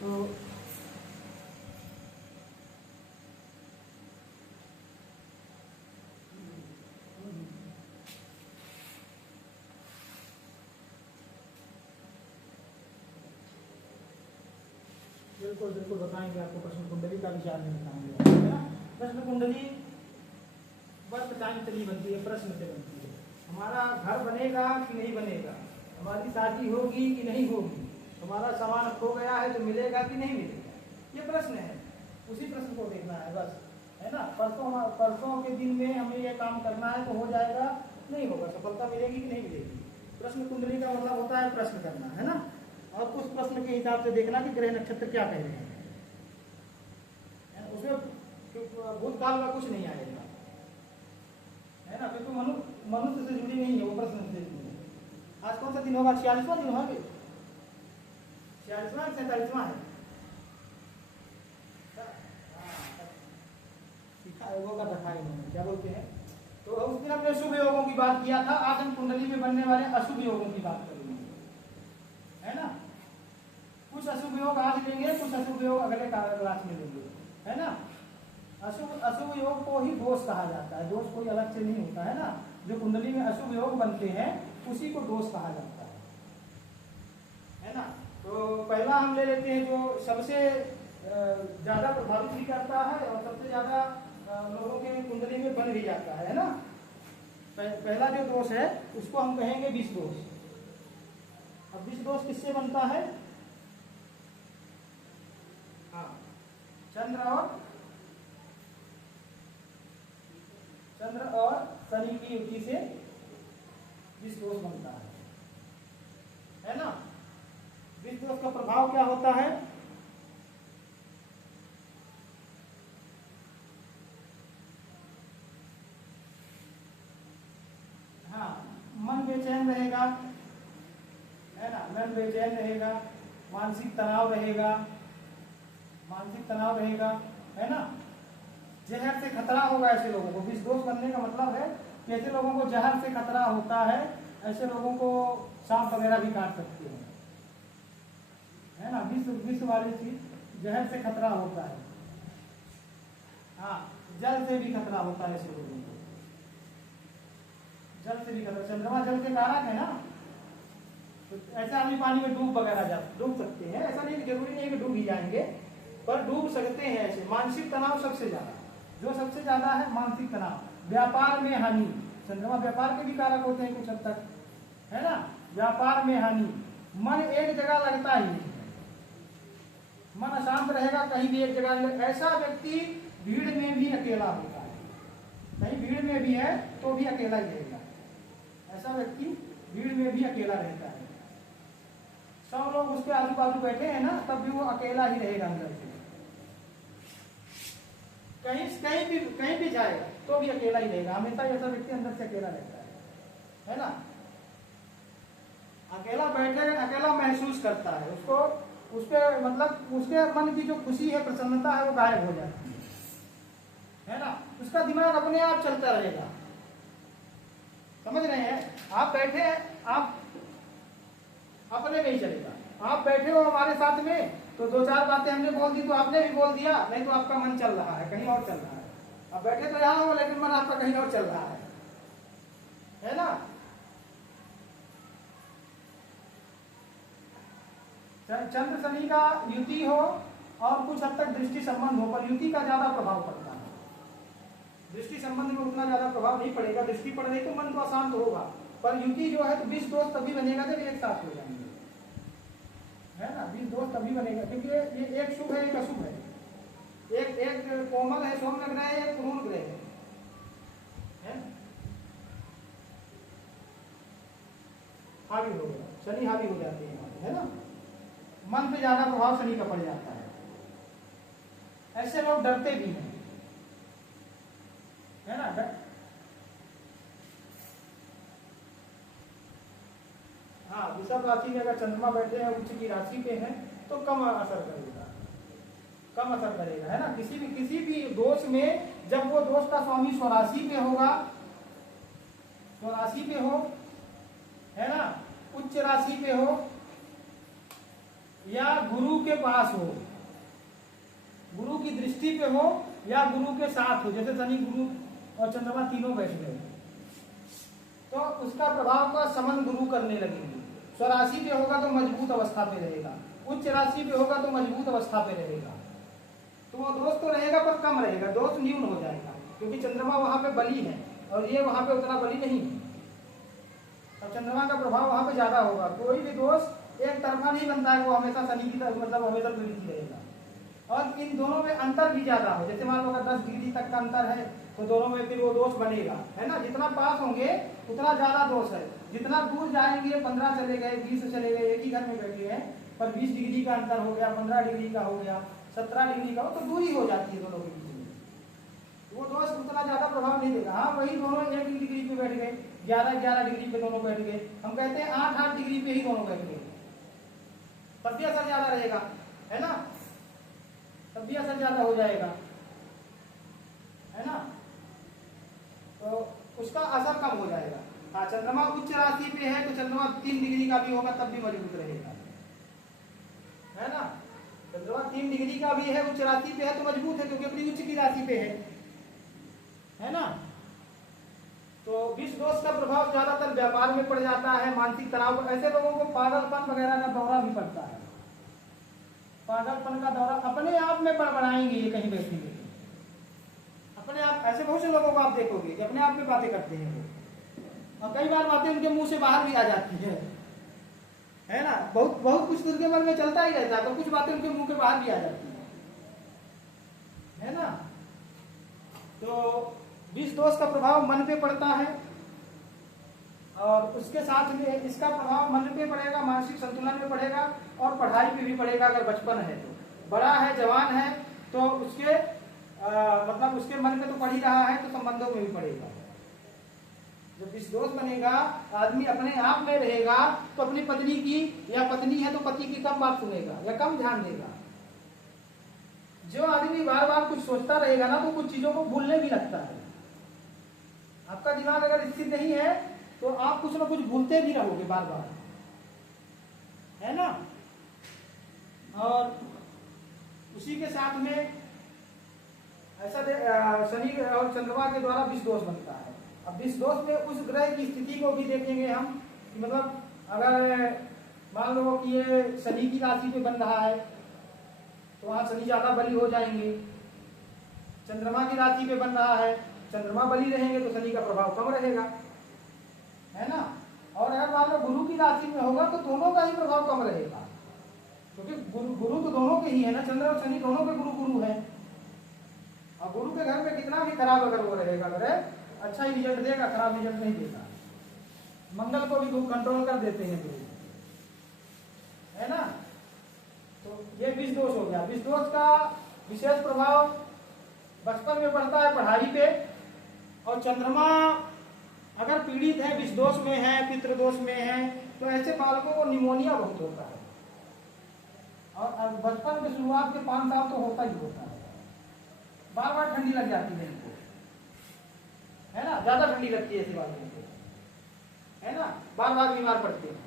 तो बिल्कुल बिल्कुल बताएंगे आपको, प्रश्न कुंडली का विचार में बताएंगे, है ना। प्रश्न कुंडली वर्क टाइम से नहीं बनती है, प्रश्न से बनती है। हमारा घर बनेगा कि नहीं बनेगा, हमारी शादी होगी कि नहीं होगी, हमारा सामान खो गया है तो मिलेगा कि नहीं मिलेगा, ये प्रश्न है। उसी प्रश्न को देखना है बस, है ना। परसों के दिन में हमें ये काम करना है तो हो जाएगा, नहीं होगा, सफलता मिलेगी कि नहीं मिलेगी। प्रश्न कुंडली का मतलब होता है प्रश्न करना, है ना। और उस प्रश्न के हिसाब से देखना कि ग्रह नक्षत्र क्या कह रहे हैं, उसमें भूतकाल का कुछ नहीं आएगा, है ना, क्योंकि मनुष्य से जुड़ी नहीं है वो, प्रश्न से जुड़ी है। आज कौन सा दिन होगा, 46वां दिन होगा, 46वां 47वां है, सिखा होगा रखा इन्होंने, क्या बोलते हैं। तो उस दिन हमने शुभ योगों की बात किया था, आज हम कुंडली में बनने वाले अशुभ योगों की बात करेंगे, है ना। कुछ अशुभ योग आज लेंगे, कुछ अशुभ योग अगले क्लास में लेंगे, है ना। अशुभ योग को ही दोष कहा जाता है, दोष कोई अलग से नहीं होता, है ना। जो कुंडली में अशुभ योग बनते हैं उसी को दोष कहा जाता है ना। तो पहला हम ले लेते हैं जो सबसे ज्यादा प्रभावित भी करता है और सबसे ज्यादा लोगों के कुंडली में बन भी जाता है ना। पहला जो दोष है उसको हम कहेंगे विष दोष। अब विष दोष किससे बनता है, हाँ, चंद्र और शनि की युति से विष दोष बनता है ना। विष दोष का प्रभाव क्या होता है, हाँ, मन बेचैन रहेगा, है ना, मन बेचैन रहेगा, मानसिक तनाव रहेगा, है ना। जहर से खतरा होगा ऐसे लोगों को, विष दोष बनने का मतलब है कि ऐसे लोगों को जहर से खतरा होता है, ऐसे लोगों को सांप वगैरह भी काट सकते हैं, है ना। विष वाली चीज जहर से खतरा होता है, हाँ, जल से भी खतरा होता है ऐसे लोगों को, जल से भी खतरा। चंद्रमा जल के कारक है ना, तो ऐसे आदमी पानी में डूब सकते हैं, ऐसा नहीं, जरूरी नहीं कि डूब ही जाएंगे, पर डूब सकते हैं ऐसे। मानसिक तनाव सबसे ज्यादा, जो सबसे ज्यादा है मानसिक तनाव। व्यापार में हानि, चंद्रमा व्यापार के भी कारक होते हैं कुछ हद तक, है ना। व्यापार में हानि, मन एक जगह लगता ही नहीं, मन अशांत रहेगा, कहीं भी एक जगह। ऐसा व्यक्ति भीड़ में भी अकेला होता है, कहीं भीड़ में भी है तो भी अकेला ही रहेगा, ऐसा व्यक्ति भीड़ में भी अकेला रहता है। सब लोग उसके आजू बाजू बैठे हैं ना, तब भी वो अकेला ही रहेगा अंदर से। कहीं भी जाएगा तो भी अकेला ही रहेगा, हमेशा ऐसा व्यक्ति अंदर से अकेला रहता है ना। अकेला बैठेगा, अकेला महसूस करता है, उसके मतलब उसके मन की जो खुशी है, प्रसन्नता है, वो गायब हो जाती है ना। उसका दिमाग अपने आप चलता रहेगा, समझ रहे हैं। आप बैठे हैं, आप अपने में ही चलेगा। आप बैठे हो हमारे साथ में, तो दो चार बातें हमने बोल दी तो आपने भी बोल दिया, नहीं तो आपका मन चल रहा है, कहीं और चल रहा है। अब बैठे तो यहाँ हो लेकिन मन आपका कहीं और चल रहा है ना। चंद्र शनि का युति हो और कुछ हद तक दृष्टि संबंध हो, पर युति का ज्यादा प्रभाव पड़ता है। दृष्टि संबंध में उतना ज्यादा प्रभाव नहीं पड़ेगा, दृष्टि पड़ने तो मन तो अशांत होगा, पर युति जो है तो विष दोष तभी बनेगा जब एक साथ हो जाएंगे, है ना। विष दोष तभी बनेगा क्योंकि ये एक शुभ है एक अशुभ है, एक कोमल है, सौम्य ग्रह है, एक क्रूर ग्रह है, हावी हो गया, शनि हावी हो जाते हैं, है ना। मन पे ज्यादा प्रभाव शनि का पड़ जाता है। ऐसे लोग डरते भी हैं, है ना। हाँ, वृषभ राशि में अगर चंद्रमा बैठे हैं, उच्च की राशि पे हैं, तो कम असर करेगा, है ना। किसी भी दोष में जब वो दोष का स्वामी स्वराशि पे होगा, स्वराशि पे हो, है ना, उच्च राशि पे हो, या गुरु के पास हो, गुरु की दृष्टि पे हो या गुरु के साथ हो, जैसे शनि गुरु और चंद्रमा तीनों बैठ गए, तो उसका प्रभाव का समन गुरु करने लगेंगे। स्वराशि पे होगा तो मजबूत अवस्था पे रहेगा, उच्च राशि पे होगा तो मजबूत अवस्था पे रहेगा। तो वो दोष तो रहेगा पर कम रहेगा, दोष न्यून हो जाएगा, क्योंकि चंद्रमा वहां पे बली है और ये वहां पे उतना बली नहीं है, और चंद्रमा का प्रभाव वहां पे ज्यादा होगा। कोई भी दोष एक तरफा नहीं बनता है, वो हमेशा शनि की तरफ मतलब हमेशा पीड़ित ही रहेगा। और इन दोनों में अंतर भी ज्यादा हो, जैसे मान लो अगर 10 डिग्री तक का अंतर है तो दोनों में फिर वो दोष बनेगा, है ना। जितना पास होंगे उतना ज्यादा दोष है, जितना दूर जाएंगे 15 चले गए 20 चले गए, एक ही घर में बैठे हैं पर 20 डिग्री का अंतर हो गया, 15 डिग्री का हो गया, 17 डिग्री का हो, तो दूरी हो जाती है दोनों के बीच में, वो दोष उतना ज्यादा प्रभाव नहीं देगा। हाँ वही दोनों एक ही डिग्री पे बैठ गए, 11 डिग्री पे दोनों बैठ गए, हम कहते हैं 8 डिग्री पे ही दोनों बैठ गए, तब भी असर ज्यादा रहेगा, है ना, तब भी असर ज्यादा हो जाएगा, है ना, तो उसका असर कम हो जाएगा। हाँ चंद्रमा उच्च राशि पे है तो चंद्रमा 3 डिग्री का भी होगा तब भी मजबूत रहेगा, है ना। चंद्रमा 3 डिग्री का भी है, उच्च राशि पे है तो मजबूत है, क्योंकि अपनी उच्च की राशि पे है ना। तो विष दोष का प्रभाव ज्यादातर व्यापार में पड़ जाता है, मानसिक तनाव, ऐसे लोगों को पागलपन वगैरह का दौरा भी पड़ता है। पागलपन का दौरा अपने आप में बड़बड़ाएंगे ये कहीं बैठेंगे, अपने आप, ऐसे बहुत से लोगों को आप देखोगे कि अपने आप में बातें करते हैं वो, और कई बार बातें उनके मुंह से बाहर भी आ जाती है ना। बहुत बहुत कुछ उनके मन में चलता ही रहता है, तो कुछ बातें उनके मुंह के बाहर भी आ जाती है ना। तो विष दोष का प्रभाव मन पे पड़ता है, और उसके साथ में इसका प्रभाव मन पे पड़ेगा, मानसिक संतुलन में पड़ेगा, और पढ़ाई पे भी पड़ेगा। अगर बचपन है तो, बड़ा है जवान है तो उसके मतलब उसके मन में तो पड़ ही रहा है, तो संबंधों में भी पड़ेगा। जब विष दोष बनेगा, आदमी अपने आप में रहेगा तो अपनी पत्नी की, या पत्नी है तो पति की कम बात सुनेगा या कम ध्यान देगा। जो आदमी बार बार कुछ सोचता रहेगा ना तो कुछ चीजों को भूलने भी लगता है। आपका दिमाग अगर स्थिर नहीं है तो आप कुछ ना कुछ भूलते भी रहोगे बार बार, है ना। और उसी के साथ में ऐसा शनि और चंद्रमा के द्वारा विष दोष बनता है। अब विष दोष में उस ग्रह की स्थिति को भी देखेंगे हम, कि मतलब अगर मान लो कि ये शनि की राशि पे बन रहा है तो वहां शनि ज्यादा बली हो जाएंगे। चंद्रमा की राशि पे बन रहा है, चंद्रमा बली रहेंगे तो शनि का प्रभाव कम रहेगा, है ना। और अगर मान लो गुरु की राशि में होगा तो दोनों का ही प्रभाव कम रहेगा, क्योंकि गुरु तो दोनों के ही है ना, चंद्र और शनि दोनों के गुरु है। और गुरु के घर में कितना भी खराब अगर वो रहेगा, अगर अच्छा ही रिजल्ट देगा, खराब रिजल्ट नहीं देगा। मंगल को भी कंट्रोल कर देते हैं गुरु, है ना। तो ये विष दोष हो गया। विष दोष का विशेष प्रभाव बचपन में पड़ता है पढ़ाई पे, और चंद्रमा अगर पीड़ित है, विष दोष में है, पितृदोष में है, तो ऐसे बालकों को निमोनिया बहुत होता है। और बचपन की शुरुआत के 5 साल तो होता ही होता है, बार बार ठंडी लग जाती है इनको, है ना, ज्यादा ठंडी लगती है ऐसे बालकों को, है ना, बार बार बीमार पड़ते हैं।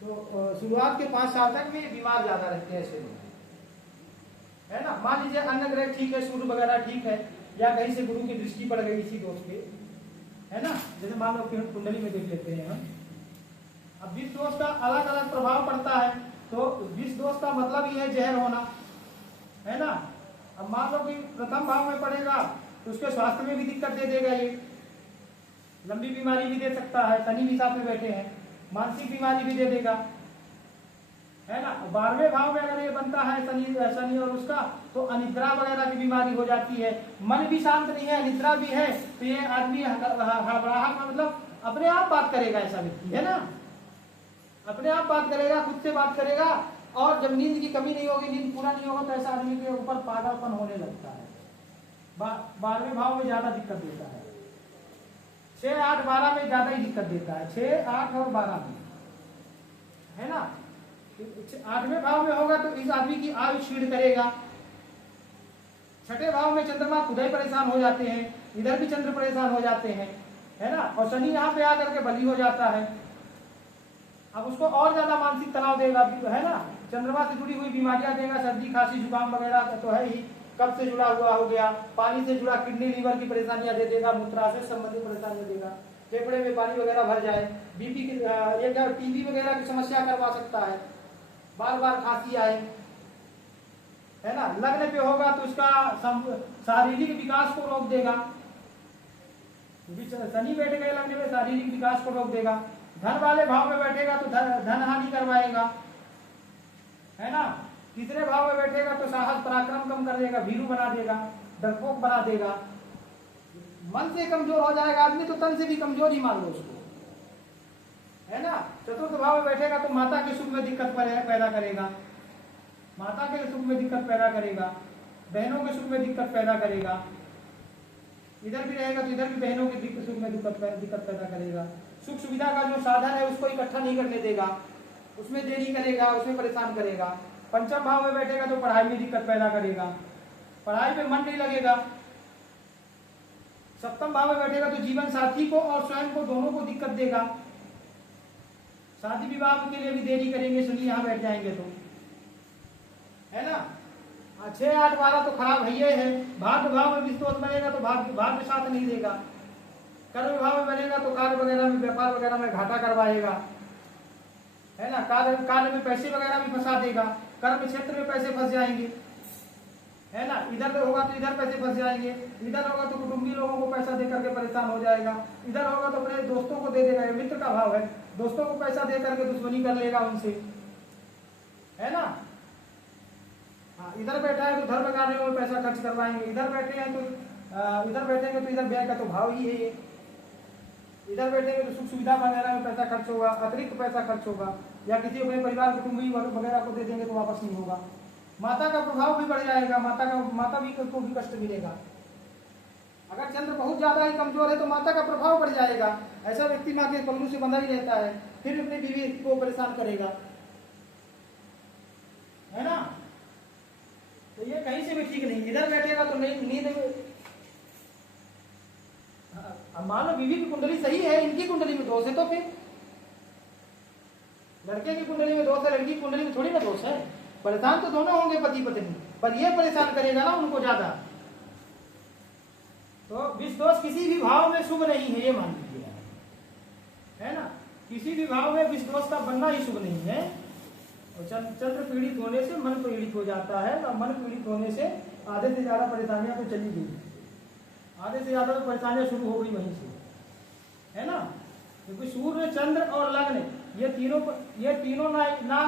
तो शुरुआत के 5 साल तक में बीमार ज्यादा रहते हैं ऐसे लोग, है ना। मान लीजिए अन्न ग्रह ठीक है, सूर्य वगैरह ठीक है, या कहीं से गुरु की दृष्टि पड़ गई इसी दोष पे, है ना। जैसे मान लो कुंडली में देख लेते हैं हम। अब विष दोष का अलग अलग प्रभाव पड़ता है, तो विष दोष का मतलब ही है जहर होना, है ना। अब मान लो कि प्रथम भाव में पड़ेगा तो उसके स्वास्थ्य में भी दिक्कत दे देगा, ये लंबी बीमारी भी दे सकता है। शनि भी साथ में बैठे हैं, मानसिक बीमारी भी दे देगा, है ना। 12वें भाव में अगर ये बनता है शनि और उसका, तो अनिद्रा वगैरह की बीमारी हो जाती है। मन भी शांत नहीं है, अनिद्रा भी है, तो ये आदमी हड़बड़ाहट में, मतलब अपने आप बात करेगा, ऐसा व्यक्ति, है ना, अपने आप बात करेगा, खुद से बात करेगा। और जब नींद की कमी नहीं होगी, नींद पूरा नहीं होगा, तो ऐसा आदमी के ऊपर पागलपन होने लगता है। 12वें भाव में ज्यादा दिक्कत देता है, 6, 8, 12 में ज्यादा ही दिक्कत देता है, 6, 8 और 12 में, है ना। 8वें भाव में होगा तो इस आदमी की आयु क्षीण करेगा। 6ठे भाव में चंद्रमा खुद ही परेशान हो जाते हैं, इधर भी चंद्र परेशान हो जाते हैं, है ना। और शनि यहाँ पे आकर के बली हो जाता है, अब उसको और ज्यादा मानसिक तनाव देगा, है ना। चंद्रमा से जुड़ी हुई बीमारियां देगा, सर्दी खांसी जुकाम वगैरह तो है ही। कब से जुड़ा हुआ हो गया, पानी से जुड़ा किडनी लीवर की परेशानियां दे देगा, मूत्राशय से संबंधित परेशानियां देगा, फेफड़े में पानी वगैरह भर जाए, बीपी की ये क्या टीबी वगैरह की समस्या करवा सकता है, बार बार खांसी आए, है ना। लग्न पे होगा तो उसका शारीरिक विकास को रोक देगा, शनि बैठ गए लग्न में, शारीरिक विकास को रोक देगा। धन वाले भाव में बैठेगा तो धन हानि करवाएगा, है ना। तीसरे भाव में बैठेगा तो साहस पराक्रम कम कर देगा, भीरू बना देगा, डरपोक बना देगा, मन से कमजोर हो जाएगा आदमी, तो तन से भी कमजोर ही मान लो उसको, है ना। चतुर्थ भाव में बैठेगा तो माता के सुख में दिक्कत पैदा करेगा, माता के सुख में दिक्कत पैदा करेगा, बहनों के सुख में दिक्कत पैदा करेगा। इधर भी रहेगा तो इधर भी बहनों के सुख में दिक्कत पैदा करेगा। सुख सुविधा का जो साधन है उसको इकट्ठा नहीं करने देगा, उसमें देरी करेगा, उसमें परेशान करेगा। पंचम भाव में बैठेगा तो पढ़ाई में दिक्कत पैदा करेगा, पढ़ाई में मन नहीं लगेगा। सप्तम भाव में बैठेगा तो जीवन साथी को और स्वयं को दोनों को दिक्कत देगा, शादी विवाह के लिए भी देरी करेंगे, शनि यहाँ बैठ जाएंगे तो, है ना। 6, 8, 12 तो खराब है। भाग्य भाव में विस्तोष बनेगा तो भाग्य साथ नहीं देगा। कर्म भाव में बनेगा तो कार्य वगैरह में, व्यापार वगैरह में घाटा करवाएगा, है ना। कार्य में पैसे वगैरह भी फंसा देगा, कर्म क्षेत्र में पैसे फंस जाएंगे, है ना। इधर होगा तो इधर पैसे फंस जाएंगे, इधर होगा तो कुटुंबी लोगों को पैसा दे करके परेशान हो जाएगा, इधर होगा तो अपने दोस्तों को दे देगा, मित्र का भाव है, दोस्तों को पैसा दे करके दुश्मनी कर लेगा उनसे, है ना। हाँ, इधर बैठा है तो धर्म कार्यों में पैसा खर्च करवाएंगे, इधर बैठे हैं तो इधर बैठेंगे तो इधर व्यय का तो भाव ही है ये। इधर बैठेंगे तो सुख सुविधा वगैरह में पैसा खर्च होगा, अतिरिक्त पैसा खर्च होगा, या किसी अपने परिवार कुटुंबी वगैरह को दे देंगे तो वापस नहीं होगा। माता का प्रभाव भी बढ़ जाएगा, माता भी को भी कष्ट मिलेगा। अगर चंद्र बहुत ज्यादा ही कमजोर है तो माता का प्रभाव बढ़ जाएगा। ऐसा व्यक्ति माँ के पल्लू से बंधा ही रहता है, फिर अपनी बीवी को परेशान करेगा, है ना। तो ये कहीं से भी ठीक नहीं। इधर बैठेगा तो नींद, अब मान लो बीवी की कुंडली सही है, इनकी कुंडली में दोष है, तो फिर लड़के की कुंडली में दोष है, लड़की की कुंडली में थोड़ी ना दोष है। परेशान तो दोनों होंगे पति पत्नी, पर ये परेशान करेगा ना उनको ज्यादा। तो विष दोष किसी भी भाव में शुभ नहीं है, ये मान लीजिए, है ना। किसी भी भाव में विष दोष का बनना ही शुभ नहीं है। और चंद्र पीड़ित होने से मन पीड़ित हो जाता है, और मन पीड़ित होने से आधे से ज्यादा परेशानियां तो चली गई, आधे से ज्यादा तो परेशानियां शुरू हो गई वहीं से, है ना। क्योंकि सूर्य, चंद्र और लग्न ये तीनों ना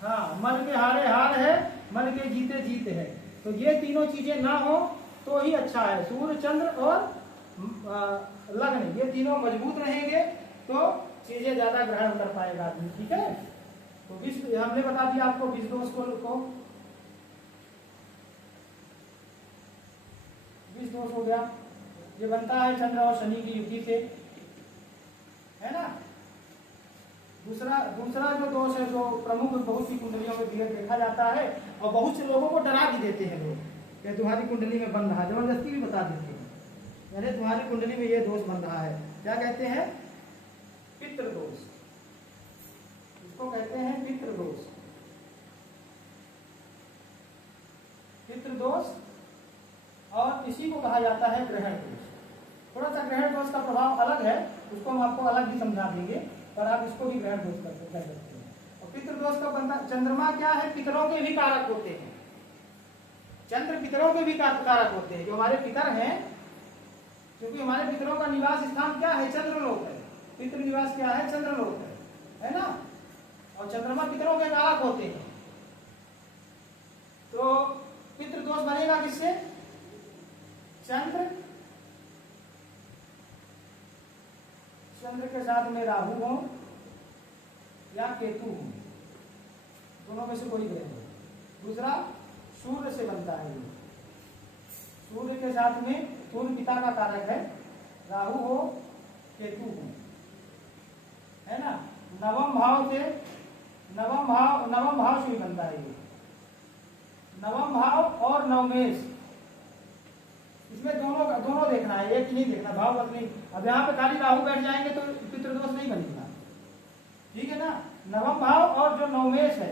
हाँ, मन के हारे हार है, मन के जीते जीत है। तो ये तीनों चीजें ना हो तो ही अच्छा है। सूर्य, चंद्र और लग्न ये तीनों मजबूत रहेंगे तो चीजें ज्यादा ग्रहण कर पाएगा आदमी, ठीक है। तो हमने बता दिया आपको विष दोष को विष दोष हो गया, ये बनता है चंद्र और शनि की युति से, है ना। दूसरा जो दोष है, जो प्रमुख बहुत सी कुंडलियों में देखा जाता है, और बहुत से लोगों को डरा भी देते हैं लोग कि तुम्हारी कुंडली में बन रहा है, जबरदस्ती भी बता देते हैं, यानी तुम्हारी कुंडली में ये दोष बन रहा है। क्या कहते हैं? पितृ दोष, इसको कहते हैं पितृ दोष। पितृ दोष, और इसी को कहा जाता है ग्रहण दोष। थोड़ा सा ग्रहण दोष का प्रभाव अलग है, उसको हम आपको अलग ही समझा देंगे, पर आप इसको भी ग्रहण दोष कह सकते हैं। और पितृ दोष का बनता, चंद्रमा क्या है, पितरों के भी कारक होते हैं। चंद्र पितरों के भी कारक होते हैं। जो हमारे पितर हैं, क्योंकि हमारे पितरों का निवास स्थान क्या है, चंद्रलोक है। पितृ निवास क्या है, चंद्रलोक है ना। और चंद्रमा पितरों के कारक होते हैं। तो पितृ दोष बनेगा किससे? चंद्र के साथ में राहु हो या केतु हो, दोनों में से कोई ग्रह हो। दूसरा सूर्य से बनता है, सूर्य के साथ में, सूर्य पिता का कारक है, राहु हो केतु हो, है ना। नवम भाव से ही बनता है ये। नवम भाव और नवमेश, इसमें दोनों देखना है, एक ही नहीं देखना, भाव बदली। अब यहाँ पे खाली राहु बैठ जाएंगे तो पितृदोष नहीं बनेगा, ठीक है ना। नवम भाव और जो नवमेश है,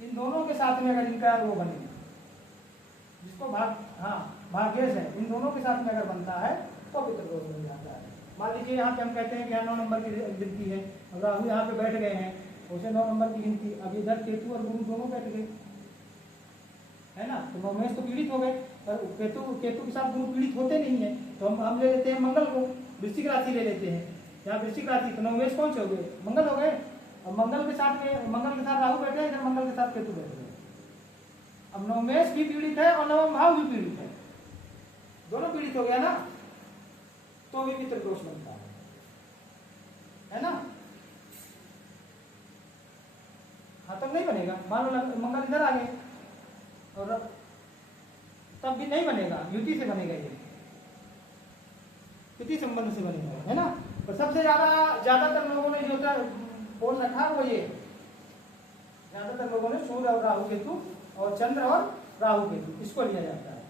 इन दोनों के साथ में अगर इनका वो बनेगा, जिसको भाग्येश है, इन दोनों के साथ में अगर बनता है तो पितृदोष बन जाता है। मान लीजिए यहाँ पे हम कहते हैं कि यहाँ 9 नंबर की गिनती है, अब राहु यहाँ पे बैठ गए हैं, उसे 9 नंबर की गिनती, अब इधर केतु और गुरु दोनों बैठ गए, है ना, तो नवमेश तो पीड़ित हो गए, पर केतु के साथ गुरु पीड़ित होते नहीं है, तो हम ले लेते हैं मंगल को, वृश्चिक राशि ले लेते हैं, यहाँ वृश्चिक राशि, तो नवमेश कौन से हो गए, मंगल हो गए। अब मंगल के साथ राहु बैठे, इधर मंगल के साथ केतु बैठ गए, अब नवमेश भी पीड़ित है और नवम भाव भी पीड़ित है, दोनों पीड़ित हो गया ना, तो भी पितृदोष बनता है ना। हाँ तब नहीं बनेगा, मान लो मंगल इधर आ गए और तब भी नहीं बनेगा, युति से बनेगा, ये युति संबंध से बनेगा, है ना। तो सबसे ज्यादातर लोगों ने जो बोल रखा वो ये, ज्यादातर लोगों ने सूर्य और राहु केतु और चंद्र और राहु केतु इसको लिया जाता है।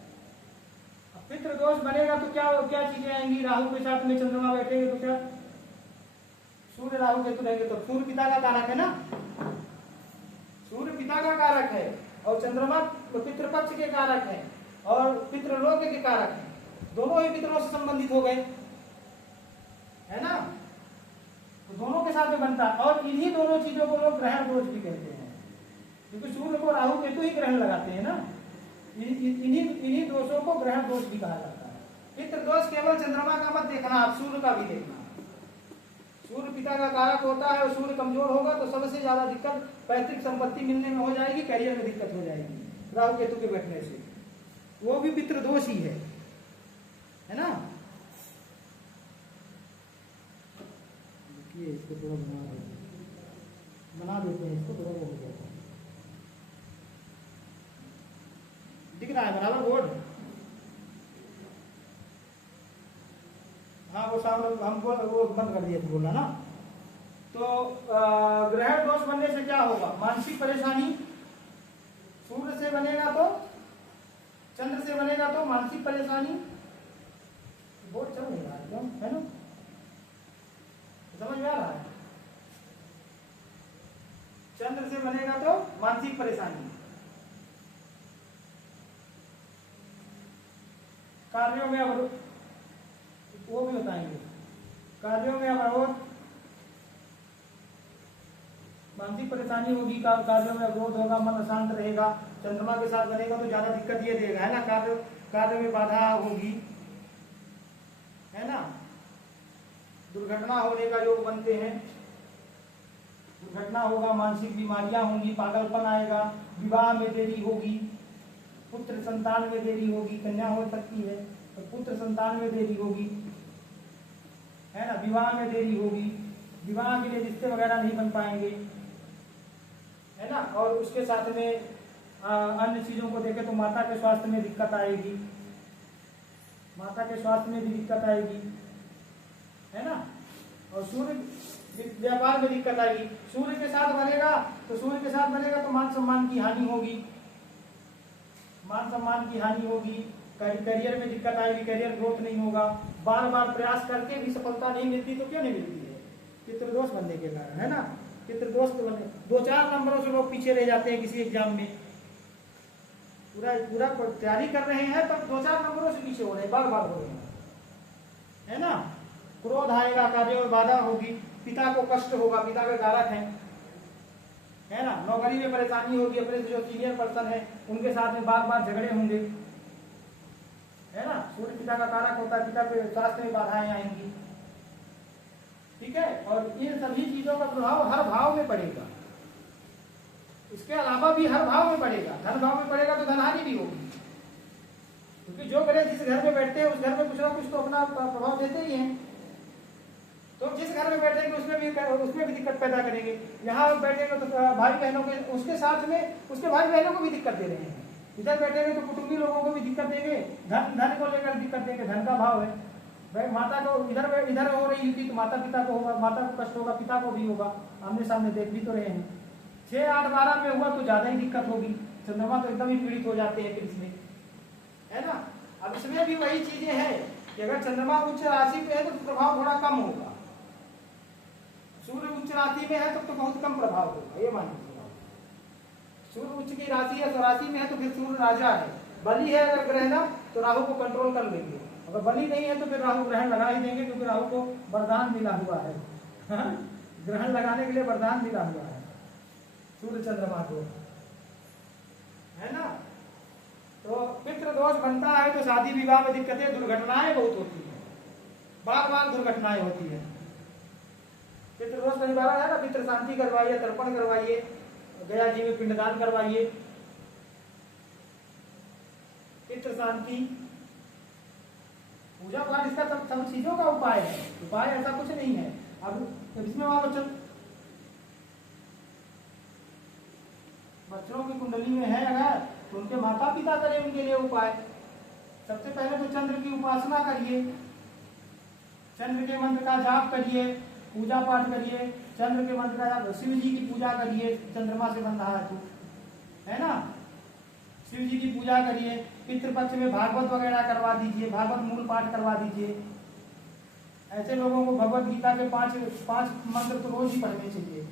अब पितृदोष बनेगा तो क्या चीजें आएंगी, राहु के साथ में चंद्रमा बैठेंगे तो क्या, सूर्य राहु केतु रहेंगे तो सूर्य पिता का कारक है ना, सूर्य पिता का कारक है और चंद्रमा पितृपक्ष के कारक है और पितृलोक के कारक है, दोनों ही पितरों से संबंधित हो गए, है ना, तो दोनों के साथ में बनता है। और इन्हीं दोनों चीजों को लोग ग्रहण दोष भी कहते हैं, क्योंकि सूर्य को राहु केतु ही ग्रहण लगाते हैं ना, इन्हीं दोषों को ग्रहण दोष भी कहा जाता है। पितृदोष केवल चंद्रमा का मत देखना, आप सूर्य का भी देखना, सूर्य पिता का कारक होता है और सूर्य कमजोर होगा तो सबसे ज्यादा दिक्कत पैतृक संपत्ति मिलने में हो जाएगी, करियर में दिक्कत हो जाएगी राहु केतु के बैठने से, वो भी पितृदोष ही है ना। ये इसको थोड़ा बना देते हैं, इसको थोड़ा वो हो जाता है, दिख रहा है बराबर बोर्ड, हाँ वो सामने हम वो बंद कर दिए थे बोलना ना। तो ग्रहण दोष बनने से क्या होगा, मानसिक परेशानी, सूर्य से बनेगा तो, चंद्र से बनेगा तो मानसिक परेशानी, बोर्ड चल नहीं रहा है क्यों, है ना, समझ में आ रहा है, चंद्र से बनेगा तो मानसिक परेशानी, कार्यों में अवरोध, वो भी बताएंगे, कार्यों में अवरोध, मानसिक परेशानी होगी, कार्यों में अवरोध होगा, मन अशांत रहेगा, चंद्रमा के साथ बनेगा तो ज्यादा दिक्कत ये देगा, है ना, कार्य में बाधा होगी, है ना, दुर्घटना होने का योग बनते हैं, दुर्घटना होगा, मानसिक बीमारियां होंगी, पागलपन आएगा, विवाह में देरी होगी, पुत्र संतान में देरी होगी, कन्या हो सकती है तो पुत्र संतान में देरी होगी, है ना, विवाह में देरी होगी, विवाह के लिए रिश्ते वगैरह नहीं बन पाएंगे, है ना। और उसके साथ में अन्य चीजों को देखें तो माता के स्वास्थ्य में दिक्कत आएगी, माता के स्वास्थ्य में भी दिक्कत आएगी, है ना। और सूर्य व्यापार में दिक्कत आएगी, सूर्य के साथ बनेगा तो मान सम्मान की हानि होगी, मान सम्मान की हानि होगी, करियर में दिक्कत आएगी, करियर ग्रोथ नहीं होगा, बार बार प्रयास करके भी सफलता नहीं मिलती, तो क्यों नहीं मिलती है, पितृदोष बनने के कारण, है ना। पितृदोष के बनने 2-4 नंबरों से लोग पीछे रह जाते हैं किसी एग्जाम में, पूरा तैयारी कर रहे हैं पर 2-4 नंबरों से पीछे हो रहे हैं, बार बार हो रहे हैं, है ना। क्रोध आएगा, कार्यों में बाधा होगी, पिता को कष्ट होगा, पिता के कारक है ना, नौकरी में परेशानी होगी, अपने जो सीनियर पर्सन है उनके साथ में बार बार झगड़े होंगे, है ना, सूर्य पिता का कारक होता है, पिता के स्वास्थ्य में बाधाएं आएंगी, ठीक है। और इन सभी चीजों का प्रभाव हर भाव में पड़ेगा, इसके अलावा भी हर भाव में पड़ेगा, धन भाव में पड़ेगा तो धनहानि भी होगी, क्योंकि जो ग्रह जिस घर में बैठते हैं उस घर में कुछ ना कुछ तो अपना प्रभाव देते ही हैं, तो जिस घर में बैठेंगे उसमें भी दिक्कत पैदा करेंगे, यहाँ बैठेंगे तो भाई बहनों के उसके साथ में उसके भाई बहनों को भी दिक्कत दे रहे हैं, इधर बैठेंगे तो कुटुंबी लोगों को भी दिक्कत देंगे, धन को लेकर दिक्कत देंगे, धन का भाव है भाई, माता को इधर हो रही युति तो माता पिता को होगा, माता को कष्ट होगा, पिता को भी होगा, आमने सामने देख भी तो रहे हैं। 6, 8, 12 में हुआ तो ज्यादा ही दिक्कत होगी, चंद्रमा तो एकदम ही पीड़ित हो जाते हैं फिर इसमें, है ना। अब इसमें भी वही चीजें हैं कि अगर चंद्रमा उच्च राशि पे है तो प्रभाव थोड़ा कम होगा, सूर्य उच्च राशि में है तो बहुत कम प्रभाव होगा, ये मान लीजिए। सूर्य उच्च की राशि है, राशि में है तो फिर सूर्य राजा है। बली है अगर ग्रह ना तो राहु को कंट्रोल कर लेंगे, अगर बली नहीं है तो फिर राहु ग्रहण लगा ही देंगे, क्योंकि राहु को वरदान मिला हुआ है ग्रहण लगाने के लिए वरदान मिला हुआ है सूर्य चंद्रमा को, है ना। तो पितृ दोष बनता है तो शादी विवाह में दिक्कतें, दुर्घटनाएं बहुत होती है, बार बार दुर्घटनाएं होती है। पितृ दोष का निवारण है ना, पितृ शांति करवाइए, तर्पण करवाइए, गया जी में पिंडदान करवाइए, पितृ शांति, पूजा पाठ, इसका सब चीजों का उपाय है। उपाय ऐसा कुछ नहीं है। अब इसमें वहां बच्चों की कुंडली में है अगर तो उनके माता पिता करें उनके लिए उपाय। सबसे पहले तो चंद्र की उपासना करिए, चंद्र के मंत्र का जाप करिए, पूजा पाठ करिए, चंद्र के मंत्र का जाप, शिव जी की पूजा करिए, चंद्रमा से बन रहा है तो, है ना, शिव जी की पूजा करिए। पितृपक्ष में भागवत वगैरह करवा दीजिए, भागवत मूल पाठ करवा दीजिए। ऐसे लोगों को भगवत गीता के पांच मंत्र तो रोज ही पढ़ने चाहिए।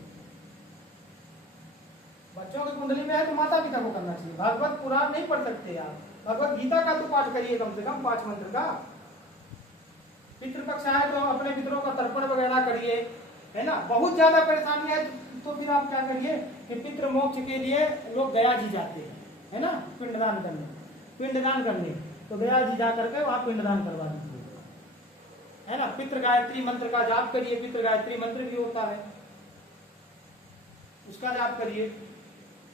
बच्चों की कुंडली में है तो माता पिता को करना चाहिए। भागवत पुराण नहीं पढ़ सकते आप, भगवत गीता का तो पाठ करिए कम से कम 5 मंत्र का। पितृपक्ष आए तो अपने पितरों का तर्पण वगैरह करिए, है ना। बहुत ज्यादा परेशानी है तो फिर आप क्या करिए कि पितृ मोक्ष के लिए लोग गया जी जाते हैं, है ना, पिंडदान करने तो गया जी जा करके वहां पिंडदान करवा दीजिए, है ना। पितृ गायत्री मंत्र का जाप करिए, पितृ गायत्री मंत्र भी होता है, उसका जाप करिए,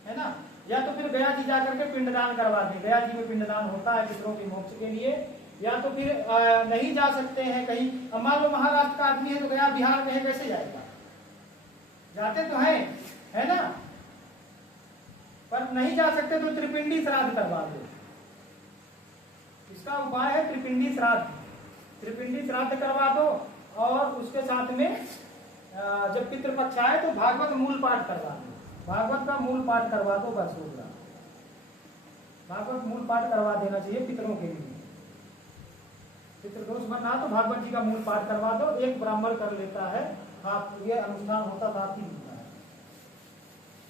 है ना। या तो फिर गया जी जा करके पिंडदान करवा दें, गया जी में पिंडदान होता है पितरों के मोक्ष के लिए। या तो फिर नहीं जा सकते हैं कहीं, मान लो महाराष्ट्र का आदमी है तो गया बिहार में है, कैसे जाएगा, जाते तो हैं, है ना, पर नहीं जा सकते तो त्रिपिंडी श्राद्ध करवा दो। इसका उपाय है त्रिपिंडी श्राद्ध, त्रिपिंडी श्राद्ध करवा दो। और उसके साथ में जब पितृपक्ष आए तो भागवत मूल पाठ करवा दो, भागवत का मूल पाठ करवा दो, बस होगा। भागवत मूल पाठ करवा देना चाहिए पितरों के लिए। पितृदोष बना तो भागवत जी का मूल पाठ करवा दो, एक ब्राह्मण कर लेता है, आप ये अनुष्ठान होता था ही होता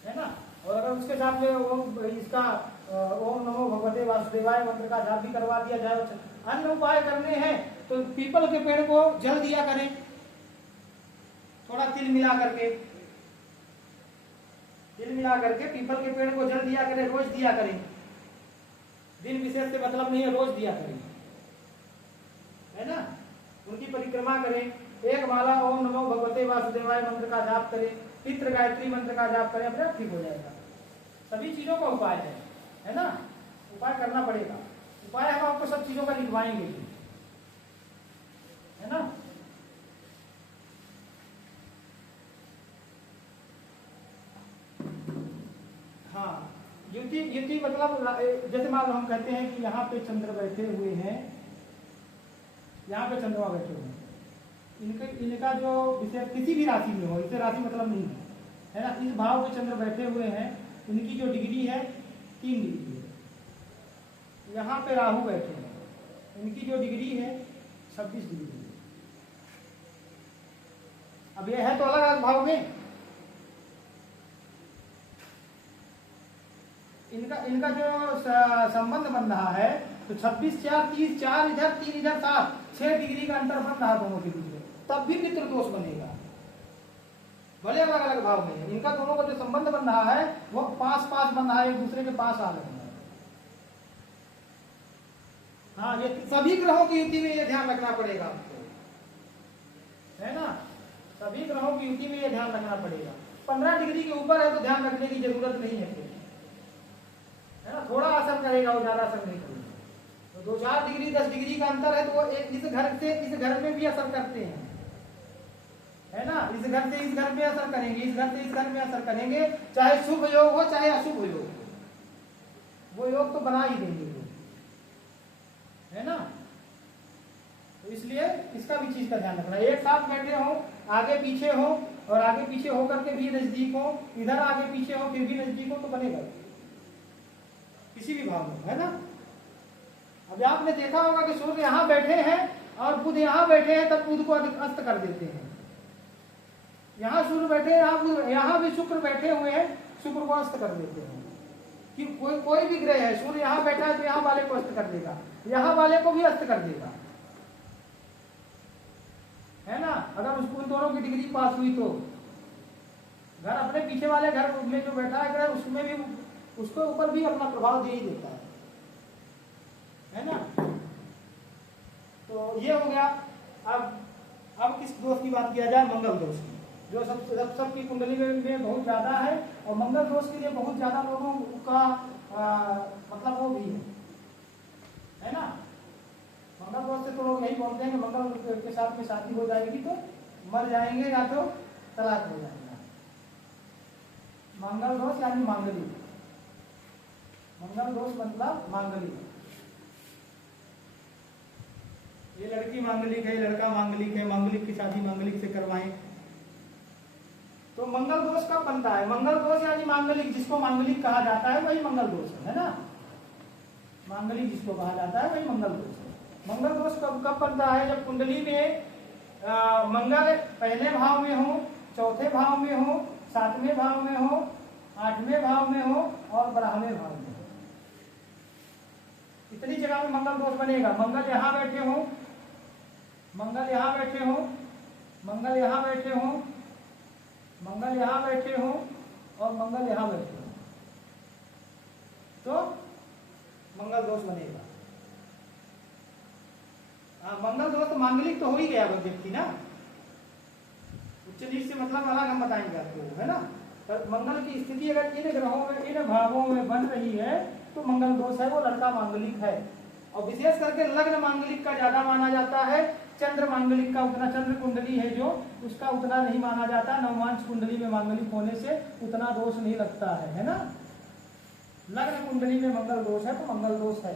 है ना। और अगर उसके साथ में इसका ओम नमो भगवते वासुदेवाय मंत्र का जाप भी करवा दिया जाए। अन्य उपाय करने हैं तो पीपल के पेड़ को जल दिया करें, थोड़ा तिल मिला करके, पीपल के पेड़ को जल दिया करें, रोज दिया करें। दिन विशेष से मतलब नहीं है, रोज दिया करें, है ना। उनकी परिक्रमा करें, एक माला ओम नमो भगवते वासुदेवाय मंत्र का जाप करें, पितृ गायत्री मंत्र का जाप करें, अपने आप ठीक हो जाएगा। सभी चीजों का उपाय है ना, उपाय करना पड़ेगा। उपाय हम आपको सब चीजों का लिखवाएंगे, है ना। हाँ, युति मतलब जैसे मान लो हम कहते हैं कि यहाँ पे चंद्र बैठे हुए हैं, यहाँ पे चंद्रमा बैठे हुए हैं, इनका जो विषय किसी भी राशि में हो, इससे राशि मतलब नहीं है ना। इस भाव में चंद्र बैठे हुए हैं, इनकी जो डिग्री है 3 डिग्री है। यहाँ पे राहु बैठे हैं, इनकी जो डिग्री है 26 डिग्री है। अब ये है तो अलग अलग भाव में, इनका जो संबंध बन रहा है तो 26 4 30, 4 इधर 3 इधर 7 6 डिग्री का अंतर बन रहा दोनों के बीच में, तब भी पितृदोष बनेगा, भले अलग अलग भाव में है। इनका दोनों का जो संबंध बन रहा है वो पास बन रहा है, एक दूसरे के पास आ रहे हैं। हाँ, ये सभी ग्रहों की युति में ये ध्यान रखना पड़ेगा आपको, है ना। सभी ग्रहों की युति में ये ध्यान रखना पड़ेगा। 15 डिग्री के ऊपर है तो ध्यान रखने की जरूरत नहीं है, है ना। थोड़ा असर करेगा, वो ज्यादा असर नहीं करेगा। तो 2-4 डिग्री 10 डिग्री का अंतर है तो वो इस घर से इस घर में भी असर करते हैं, है ना। इस घर से इस घर में असर करेंगे, इस घर से इस घर में असर करेंगे, चाहे शुभ योग हो चाहे अशुभ योग हो, वो योग तो बना ही देंगे, है ना। तो इसलिए इसका भी चीज का ध्यान रखना। एक साथ बैठे हो, आगे पीछे हो, और आगे पीछे होकर के भी नजदीक हो, इधर आगे पीछे हो फिर भी नजदीक हो, तो बनेगा किसी भी भाव में, है ना। अभी आपने देखा होगा कि सूर्य यहाँ बैठे हैं और बुध यहाँ बैठे हैं, तब बुध को अस्त कर देते हैं, यहाँ सूर्य बैठे, यहाँ भी शुक्र बैठे हुए हैं, शुक्र को अस्त कर देते हैं कि कोई भी ग्रह है, सूर्य यहाँ बैठा है तो यहाँ वाले को अस्त कर देगा, यहाँ वाले को भी अस्त कर देगा, है ना। अगर उसको उन दोनों की डिग्री पास हुई तो घर अपने पीछे वाले घर में जो बैठा है ग्रह उसमें भी उसके ऊपर भी अपना प्रभाव दे ही देता है ना। तो ये हो गया। अब किस दोष की बात किया जाए, मंगल दोष की, जो सबकी कुंडली में बहुत ज्यादा है और मंगल दोष के लिए बहुत ज्यादा लोगों का मतलब वो भी है ना। मंगल दोष से तो लोग यही बोलते हैं कि मंगल के साथ में शादी हो जाएगी तो मर जाएंगे या तो तलाक हो जाएगा। मंगल दोष यानी मांगलिक, मंगल दोष मतलब मांगलिक। ये लड़की मांगलिक है, लड़का मांगलिक है, मांगलिक की शादी मांगलिक से करवाएं तो मंगल दोष कब बनता है? मंगल दोष यानी मांगलिक, जिसको मांगलिक कहा जाता है वही मंगल दोष है ना। मांगलिक जिसको कहा जाता है वही मंगल दोष है। मंगल दोष कब बनता है? जब कुंडली में मंगल पहले भाव में हो, चौथे भाव में हो, सातवें भाव में हो, आठवें भाव में हो और 12वें भाव में हो। इतनी जगह में मंगल दोष बनेगा। मंगल यहाँ बैठे हो, मंगल यहाँ बैठे हो, मंगल यहाँ बैठे हो, मंगल यहाँ बैठे हो और मंगल यहाँ बैठे हो तो मंगल दोष बनेगा। मंगल दोष तो मांगलिक तो हो ही गया व्यक्ति ना, उच्च नीच से मतलब अलग हम बताएंगे आपको, है ना। पर मंगल की स्थिति अगर इन ग्रहों में, इन भावों में बन रही है तो मंगल दोष है, वो लड़का मांगलिक है। और विशेष करके लग्न मांगलिक का ज्यादा माना जाता है, चंद्र मांगलिक का उतना, चंद्र कुंडली है जो उसका उतना नहीं माना जाता। नवमांश कुंडली में मांगलिक होने से उतना दोष नहीं लगता है ना। लग्न कुंडली में मंगल दोष है तो मंगल दोष है।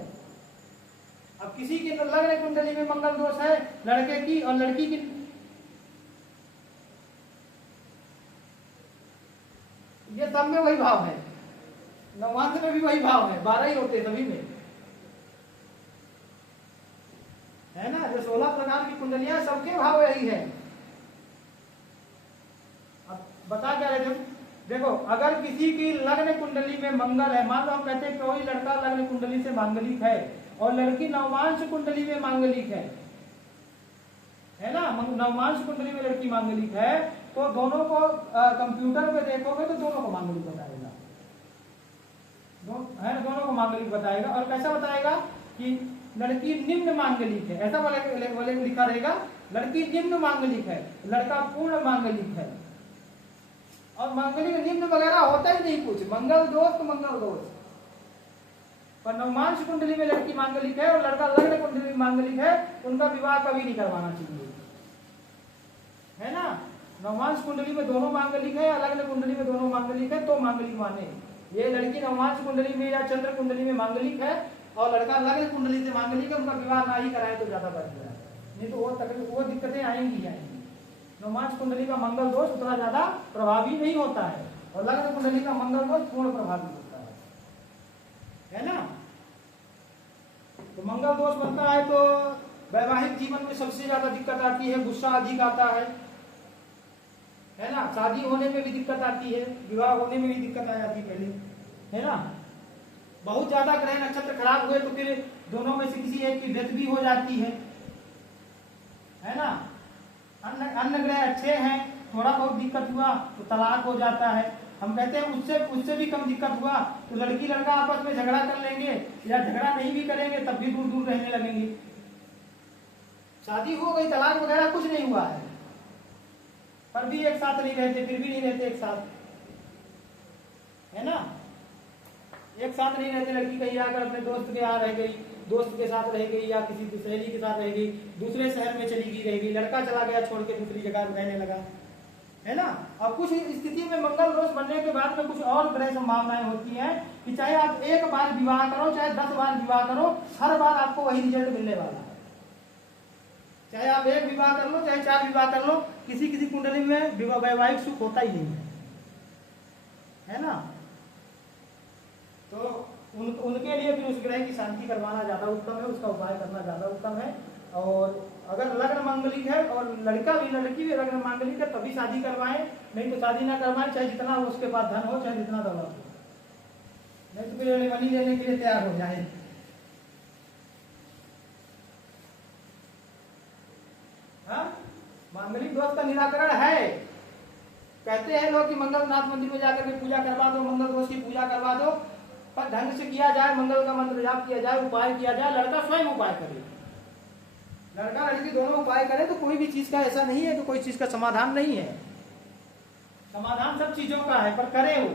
अब किसी की तो लग्न कुंडली में मंगल दोष है लड़के की और लड़की की, ये सब में वही भाव है, नवमांश में भी वही भाव है, 12 ही होते सभी में, है ना। जो 16 प्रकार की कुंडलियां सबके भाव यही है। अब बता क्या रहे थे? देखो, अगर किसी की लग्न कुंडली में मंगल है, मान लो हम कहते हैं कोई लड़का लग्न कुंडली से मांगलिक है और लड़की नवमांश कुंडली में मांगलिक है ना। नवमांश कुंडली में लड़की मांगलिक है तो दोनों को कंप्यूटर में देखोगे तो दोनों को मांगलिक बताएगा, दोनों को मांगलिक बताएगा। और कैसा बताएगा कि लड़की निम्न मांगलिक है, ऐसा वाले लिखा रहेगा, लड़की निम्न मांगलिक है, लड़का पूर्ण मांगलिक है। और मांगलिक निम्न वगैरह होता ही नहीं कुछ, मंगल दोष तो मंगल दोष। पर नवमांश कुंडली में लड़की मांगलिक है और लड़का लग्न कुंडली में मांगलिक है, उनका विवाह कभी नहीं करवाना चाहिए, है ना। नवमांश कुंडली में दोनों मांगलिक है, लग्न कुंडली में दोनों मांगलिक है तो मांगलिक माने। ये लड़की नवमांश कुंडली में या चंद्र कुंडली में मांगलिक है और लड़का लग्न कुंडली से मांगलिक है, उनका विवाह ना ही कराए तो ज्यादा बेहतर है, नहीं तो वो दिक्कतें आएंगी। नवमांश कुंडली का मंगल दोष उतना ज्यादा प्रभावी नहीं होता है और लग्न कुंडली का मंगल दोष पूर्ण प्रभावी होता है ना। तो मंगल दोष बनता है तो वैवाहिक जीवन में सबसे ज्यादा दिक्कत आती है, गुस्सा अधिक आता है ना। शादी होने में भी दिक्कत आती है, विवाह होने में भी दिक्कत आ जाती है पहले, है ना। बहुत ज्यादा ग्रह नक्षत्र खराब हुए तो फिर दोनों में से किसी एक की डेथ भी हो जाती है ना। अन्य ग्रह अच्छे हैं, थोड़ा बहुत दिक्कत हुआ तो तलाक हो जाता है। हम कहते हैं उससे भी कम दिक्कत हुआ तो लड़की लड़का आपस में झगड़ा कर लेंगे या झगड़ा नहीं भी करेंगे तब भी दूर दूर रहने लगेंगे। शादी हो गई, तलाक वगैरह कुछ नहीं हुआ है पर भी एक साथ नहीं रहते, फिर भी नहीं रहते एक साथ, है ना। एक साथ नहीं रहते, लड़की कहीं आकर अपने दोस्त के यहाँ रह गई, दोस्त के साथ रह गई या किसी सहेली के साथ रह गई, दूसरे शहर में चली गई रह गई, लड़का चला गया छोड़ के दूसरी जगह रहने लगा, है ना। अब कुछ स्थिति में मंगल दोष बनने के बाद में कुछ और ग्रह संभावनाएं होती हैं कि चाहे आप एक बार विवाह करो, चाहे 10 बार विवाह करो, हर बार आपको वही रिजल्ट मिलने वाला है। चाहे आप एक विवाह कर लो, चाहे 4 विवाह कर लो, किसी किसी कुंडली में वैवाहिक सुख होता ही नहीं है ना। तो उनके लिए फिर उस ग्रह की शांति करवाना ज्यादा उत्तम है, उसका उपाय करना ज्यादा उत्तम है। और अगर लग्न मांगलिक है और लड़का भी लड़की भी लग्न मांगलिक है तभी शादी करवाएं, नहीं तो शादी ना करवाएं, चाहे जितना उसके पास धन हो, चाहे जितना दौलत हो, नहीं तो फिर मनी लेने के लिए तैयार हो जाए। हाँ, मांगलिक दोष का निराकरण है। कहते हैं लोग कि मंगलनाथ मंदिर में जाकर के पूजा करवा दो, मंगल दोष की पूजा करवा दो, पर ढंग से किया जाए, मंगल का मंत्र जाप किया जाए, उपाय किया जाए, लड़का स्वयं उपाय करे, लड़का लड़की दोनों उपाय करे, तो कोई भी चीज का ऐसा नहीं है कि कोई चीज का समाधान नहीं है। समाधान सब चीजों का है, पर करे वो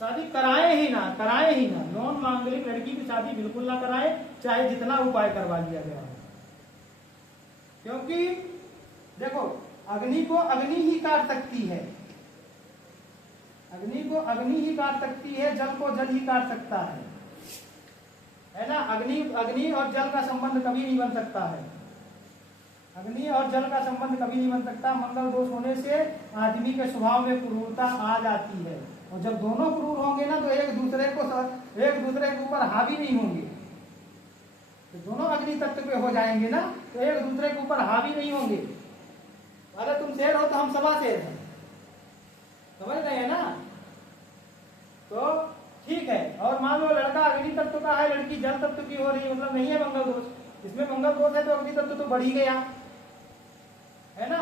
शादी कराए ही ना, कराए ही ना। नॉन मांगलिक लड़की की शादी बिल्कुल ना कराए, चाहे जितना उपाय करवा लिया गया हो। क्योंकि देखो, अग्नि को अग्नि ही काट सकती है, अग्नि को अग्नि ही काट सकती है, जल को जल ही काट सकता है ना। अग्नि और जल का संबंध कभी नहीं बन सकता है, अग्नि और जल का संबंध कभी नहीं बन सकता। मंगल दोष होने से आदमी के स्वभाव में क्रूरता आ जाती है, और जब दोनों क्रूर होंगे ना तो एक दूसरे के ऊपर हावी नहीं होंगे। तो दोनों अग्नि तत्व पे हो जाएंगे ना, तो एक दूसरे के ऊपर हावी नहीं होंगे। अरे तुम शेर हो तो हम सवा शेर हैं, समझ रहे हैं ना। तो ठीक है, और मान लो लड़का अग्नि तत्व का है, लड़की जल तत्व की हो रही है, मतलब नहीं है मंगल दोष। इसमें मंगल दोष है तो अग्नि तत्व तो बढ़ ही गया, है ना।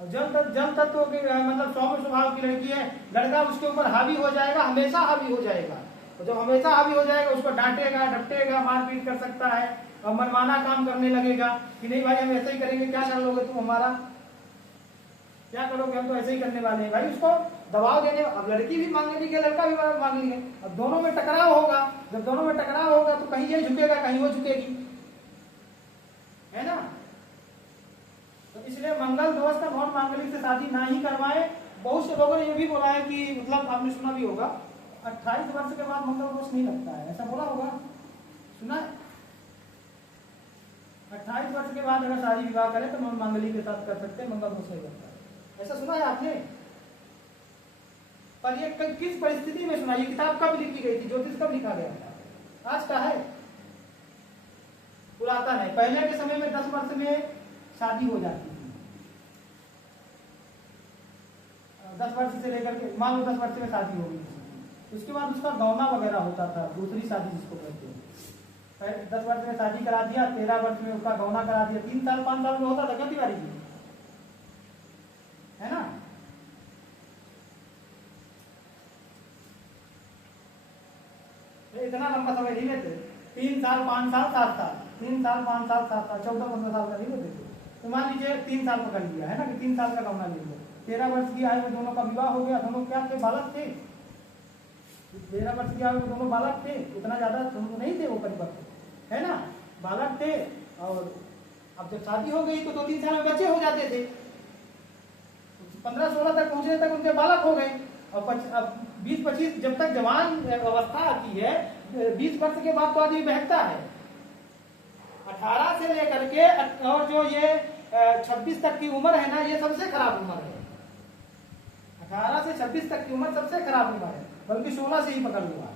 और जल तत्व की मतलब सौम्य स्वभाव की लड़की है, लड़का उसके ऊपर हावी हो जाएगा, हमेशा हावी हो जाएगा। तो जब हमेशा हावी हो जाएगा, उसको डांटेगा, डपटेगा, मारपीट कर सकता है, और मनमाना काम करने लगेगा कि नहीं भाई हम ऐसे ही करेंगे, क्या कर लोगे तुम हमारा, क्या करोगे, हम तो ऐसे ही करने वाले हैं भाई। उसको दबाव देने, अब लड़की भी मांग लेगी, लड़का भी मांग लेंगे, अब दोनों में टकराव होगा। जब दोनों में टकराव होगा तो कहीं ये झुकेगा, कहीं वो झुकेगी, है ना। तो इसलिए मंगल दोष का नॉन मांगलिक से शादी ना ही करवाए। बहुत से लोगों ने ये भी बोला है कि मतलब आपने सुना भी होगा 28 वर्ष के बाद मंगल दोष नहीं लगता है, ऐसा बोला होगा, सुना है। 28 वर्ष के बाद अगर शादी विवाह करे तो नॉन मांगलिक के साथ कर सकते हैं, मंगल दोष नहीं लगता है, ऐसा सुना है आपने। पर ये किस परिस्थिति में सुना, ये किताब कब लिखी गई थी, ज्योतिष कब लिखा गया था, आज का है, पुरातन है। पहले के समय में 10 वर्ष में शादी हो जाती थी, 10 वर्ष से लेकर के मान लो 10 वर्ष में शादी हो गई, उसके बाद उसका गौना वगैरह होता था, दूसरी शादी जिसको कहते हैं। 10 वर्ष में शादी करा दिया, 13 वर्ष में उसका गौना करा दिया, 3 साल 5 साल में होता था, क्या तिवारी जी, है ना। इतना लंबा समय नहीं लेते, 3 साल 5 साल 7 साल, 3 साल 5 साल 7 साल, 14-15 साल का नहीं लेते थे। तो मान लीजिए 3 साल पकड़ लिया है ना, कि 3 साल का गौना ले लिया, 13 वर्ष की आयु में दोनों का विवाह हो गया। दोनों क्या थे, बालक थे, 13 वर्ष की आयु में दोनों बालक थे, उतना ज्यादा दोनों नहीं थे वो परिपक्व, है ना, बालक थे। और अब जब शादी हो गई तो 2-3 साल में बच्चे हो जाते थे, 15-16 तक पहुंचने तक उनके बालक हो गए। अब 20-25 जब तक जवान अवस्था आती है, 20 वर्ष के बाद तो आदमी बहकता है। 18 से लेकर के और जो ये 26 तक की उम्र है ना, ये सबसे खराब उम्र है। 18 से 26 तक की उम्र सबसे खराब उम्र है, बल्कि 16 से ही पकड़ लूंगा।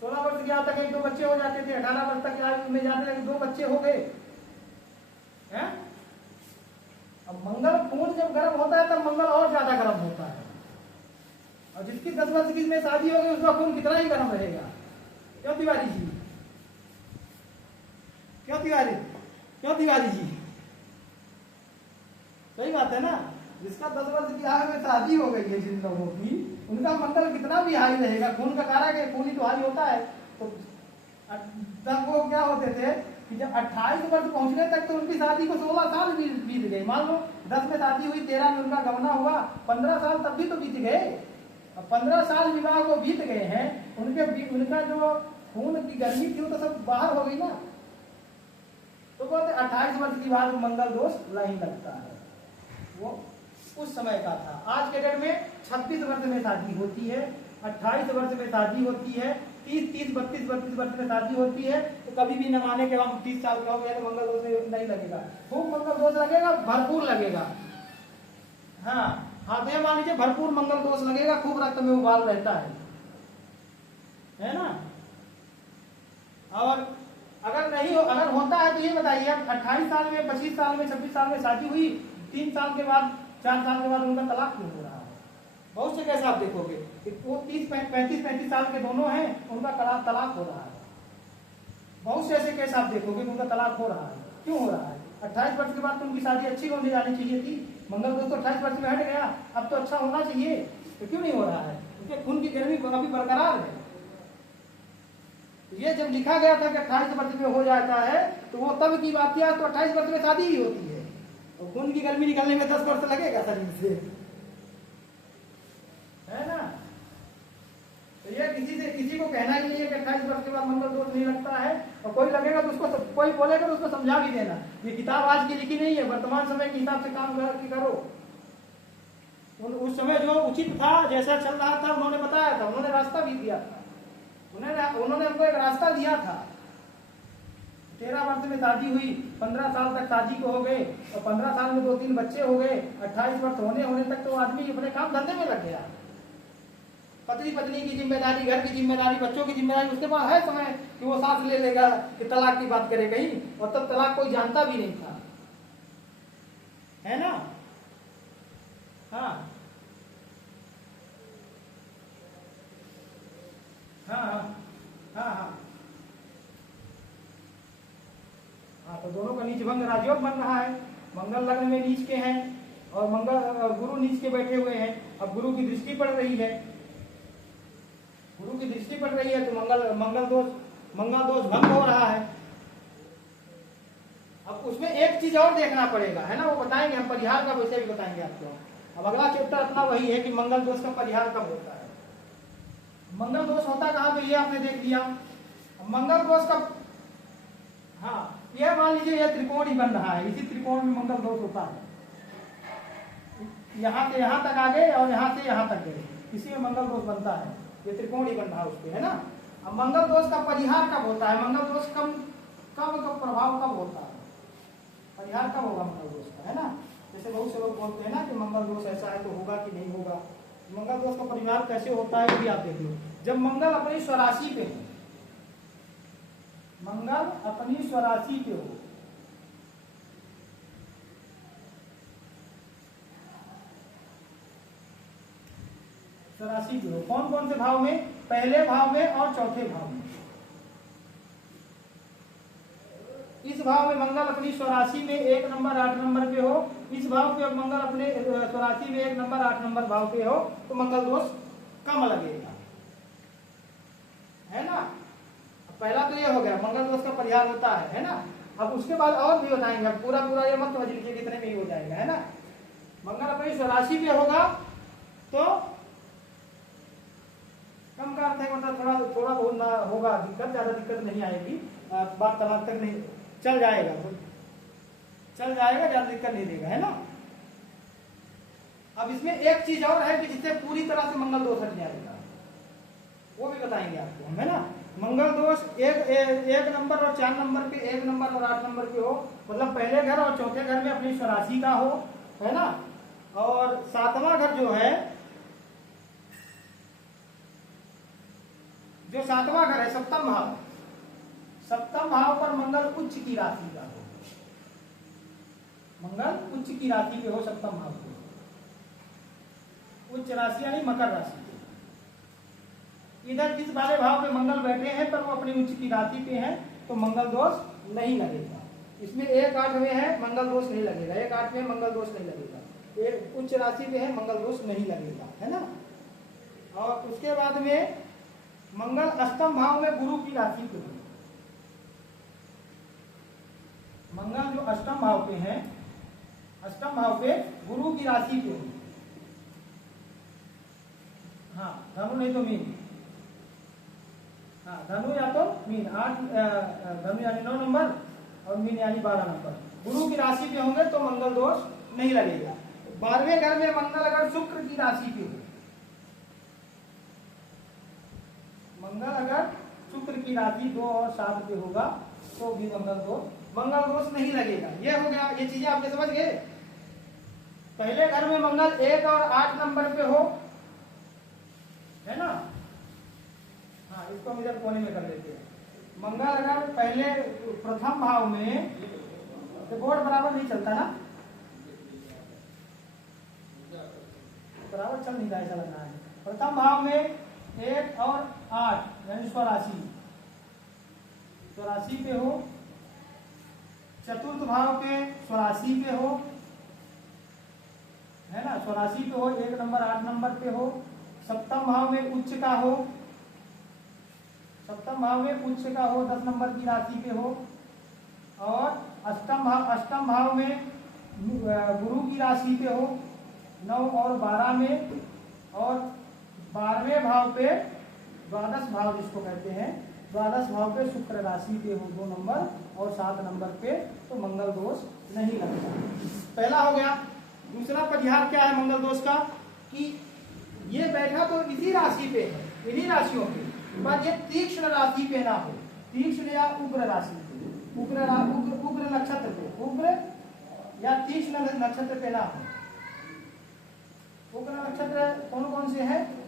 16 वर्ष की आयु तक 1-2 बच्चे हो जाते थे, 18 वर्ष तक की आयु में जाते लगे 2 बच्चे हो गए हैं। अब मंगल खून जब गर्म होता है तब मंगल और ज्यादा गर्म होता है, और जिसकी 10 वर्ष की में शादी हो गई उसका खून कितना ही गर्म रहेगा। क्यों तिवारी जी, क्यों तिवारी जी, सही बात है ना। जिसका 10 वर्ष की आयु में शादी हो गई है जिन लोगों की, उनका मंगल कितना भी हाई रहेगा, खून का कारक है, खून ही तो हाई होता है। तो तब वो क्या होते थे कि जब 28 वर्ष पहुंचने तक तो उनकी शादी को 16 साल बीत गए। मान लो 10 में शादी हुई, 13 में उनका गमना हुआ, 15 साल तब भी तो बीत गए। अब 15 साल विवाह को बीत गए हैं, उनका जो खून की गर्मी थी वो तो सब बाहर हो गई ना। तो बोलते 28 वर्ष की बाद मंगल दोष नहीं लगता है, वो उस समय का था। आज के डेट में 26 वर्ष में शादी होती है, 28 वर्ष में शादी होती है, 30, 32 वर्ष में शादी होती है। तो कभी भी न माने कि हम 30 साल का हो गया तो मंगल दोष नहीं लगेगा, खूब मंगल दोष लगेगा, भरपूर लगेगा। हाँ हाँ, तो मान लीजिए भरपूर मंगल दोष लगेगा, खूब रक्त में उबाल रहता है ना। और अगर नहीं हो, अगर होता है तो ये बताइए, 28 साल में, 25 साल में, 26 साल में शादी हुई, 3 साल के बाद, 4 साल के बाद उनका तलाक क्यों हो रहा है? बहुत से कैसे आप देखोगे कि वो 35 साल के दोनों हैं, उनका तलाक हो रहा है। बहुत से ऐसे केस आप देखोगे उनका तलाक हो रहा है। क्यों हो रहा है? 28 वर्ष के बाद तो उनकी शादी अच्छी होने जानी चाहिए थी। मंगल दोष तो 28 वर्ष में हट गया, अब तो अच्छा होना चाहिए, तो क्यों नहीं हो रहा है? क्योंकि खून की गर्मी अभी बरकरार है। ये जब लिखा गया था कि 28 वर्ष में हो जाता है, तो वो तब की बात किया, तो 28 वर्ष में शादी ही होती है, और खून की गर्मी निकलने में 10 वर्ष लगेगा शरीर से, है ना? तो ये किसी को कहना ही नहीं है कि 28 वर्ष के बाद मंगल दोष नहीं लगता है, और कोई लगेगा तो उसको, कोई बोलेगा तो उसको समझा भी देना। ये किताब आज की लिखी नहीं है, वर्तमान समय के हिसाब से काम करो। उस समय जो उचित था, जैसा चल रहा था, उन्होंने बताया था, उन्होंने रास्ता भी दिया था, उन्होंने हमको एक रास्ता दिया था। 13 वर्ष में शादी हुई, 15 साल तक शादी को हो गए, और 15 साल में 2-3 बच्चे हो गए, 28 वर्ष होने तक तो आदमी अपने काम धंधे में लग गया। पत्नी की जिम्मेदारी, घर की जिम्मेदारी, बच्चों की जिम्मेदारी, उसके बाद है समय कि वो सांस ले लेगा कि तलाक की बात करेगा ही, और तब तलाक कोई जानता भी नहीं था, है ना? हाँ हाँ हाँ हाँ हाँ हाँ, तो दोनों का नीच भंग राजयोग बन रहा है। मंगल लग्न में नीच के हैं, और गुरु नीच के बैठे हुए हैं। अब गुरु की दृष्टि पड़ रही है, गुरु की दृष्टि पड़ रही है, तो मंगल दोष भंग हो रहा है। अब उसमें एक चीज और देखना पड़ेगा, है ना? वो बताएंगे, हम परिहार का वैसे भी बताएंगे आपको। अब अगला चैप्टर अपना वही है कि मंगल दोष का परिहार कब होता है। मंगल दोष होता कहाँ पे, ये आपने देख लिया। मंगल दोष का, हाँ, यह मान लीजिए यह त्रिकोण ही बन रहा है, इसी त्रिकोण में मंगल दोष होता है। यहाँ से यहाँ तक आ गए और यहाँ से यहाँ तक गए, इसी में मंगल दोष बनता है। ये त्रिकोण ही बन रहा है उसपे, है ना? अब मंगल दोष का परिहार कब होता है? मंगल दोष कब प्रभाव कब होता है? परिहार कब होगा मंगल दोष का, है ना? जैसे बहुत से लोग बोलते हैं ना कि मंगल दोष ऐसा है तो होगा कि नहीं होगा। मंगल दोष का परिहार कैसे होता है ये भी आप देखिए। जब मंगल अपनी स्वराशि पे है, मंगल अपनी स्वराशि पे हो, स्वराशि पे हो, कौन कौन से भाव में? पहले भाव में और चौथे भाव में। इस भाव में मंगल अपनी स्वराशि में 1 नंबर 8 नंबर पे हो, इस भाव पे मंगल अपने स्वराशि में 1 नंबर 8 नंबर भाव पे हो, तो मंगल दोष कम लगेगा, है ना? पहला तो ये हो गया, मंगल दोष का परिहार होता है ना? अब उसके बाद और भी बताएंगे, पूरा ये मत समझ लीजिए कितने में ही हो जाएगा, है ना? मंगल अपनी स्वराशि पे होगा तो कम का अर्थ है मतलब थोड़ा बहुत ना होगा दिक्कत, ज्यादा दिक्कत नहीं आएगी, बात तलाक तक नहीं चल जाएगा, ज्यादा दिक्कत नहीं देगा, है ना? अब इसमें एक चीज और है कि जिससे पूरी तरह से मंगल दोष हट जाएगा, वो भी बताएंगे आपको हम, है ना? मंगल दोष एक नंबर और 4 नंबर पे, 1 नंबर और 8 नंबर पे हो, मतलब पहले घर और चौथे घर में अपनी स्वराशि का हो, है ना? और 7वां घर जो है, जो 7वां घर है, सप्तम भाव पर मंगल उच्च की राशि का हो, मंगल उच्च की राशि पे हो, सप्तम भाव पे, उच्च राशि यानी मकर राशि पे। इधर जिस वाले भाव पे मंगल बैठे हैं पर वो अपनी उच्च की राशि पे हैं, तो मंगल दोष नहीं लगेगा। इसमें 1-8 में है, मंगल दोष नहीं लगेगा, 1-8 में मंगल दोष नहीं लगेगा, एक उच्च राशि पे है, मंगल दोष नहीं लगेगा, है ना? और उसके बाद में मंगल अष्टम भाव में गुरु की राशि पे है, मंगल जो अष्टम भाव पे है, अष्टम भाव पे गुरु की राशि पे है, हाँ, धनु नहीं तो मीन, हाँ, धनु या तो मीन, धनु यानी 9 नंबर और मीन यानी 12 नंबर, गुरु की राशि पे होंगे तो मंगल दोष नहीं लगेगा। 12वें घर में मंगल अगर शुक्र की राशि पे हो, मंगल अगर शुक्र की राशि 2 और 7 पे होगा तो भी मंगल दोष नहीं लगेगा। ये हो गया, ये चीजें आपने समझ गए। पहले घर में मंगल 1 और 8 नंबर पे हो, है ना? हाँ, इसको हम इधर कोने में कर लेते हैं। मंगल अगर पहले प्रथम भाव में, तो बोर्ड बराबर नहीं चलता ना, बराबर चल नहीं रहा, ऐसा लग रहा है। प्रथम भाव में 1 और 8 यानी 84 पे हो, चतुर्थ भाव पे 84 पे हो, है ना, 84 पे हो, 1 नंबर 8 नंबर पे हो। सप्तम भाव में उच्च का हो, सप्तम भाव में उच्च का हो, 10 नंबर की राशि पे हो। और अष्टम भाव में गुरु की राशि पे हो, 9 और 12 में। और 12वें भाव पे, द्वादश भाव जिसको कहते हैं, द्वादश भाव पे शुक्र राशि पे हो 2 नंबर और 7 नंबर पे, तो मंगल दोष नहीं लगता। पहला हो गया। दूसरा परिहार क्या है मंगल दोष का, कि ये बैठा तो इसी राशि पे है, इन्हीं राशियों पे, पर ये तीक्ष्ण राशि पे ना हो, तीक्ष्ण या उग्र राशि पे, उग्र नक्षत्र पे, उग्र या तीक्ष्ण नक्षत्र पे ना हो। उग्र नक्षत्र कौन कौन से हैं?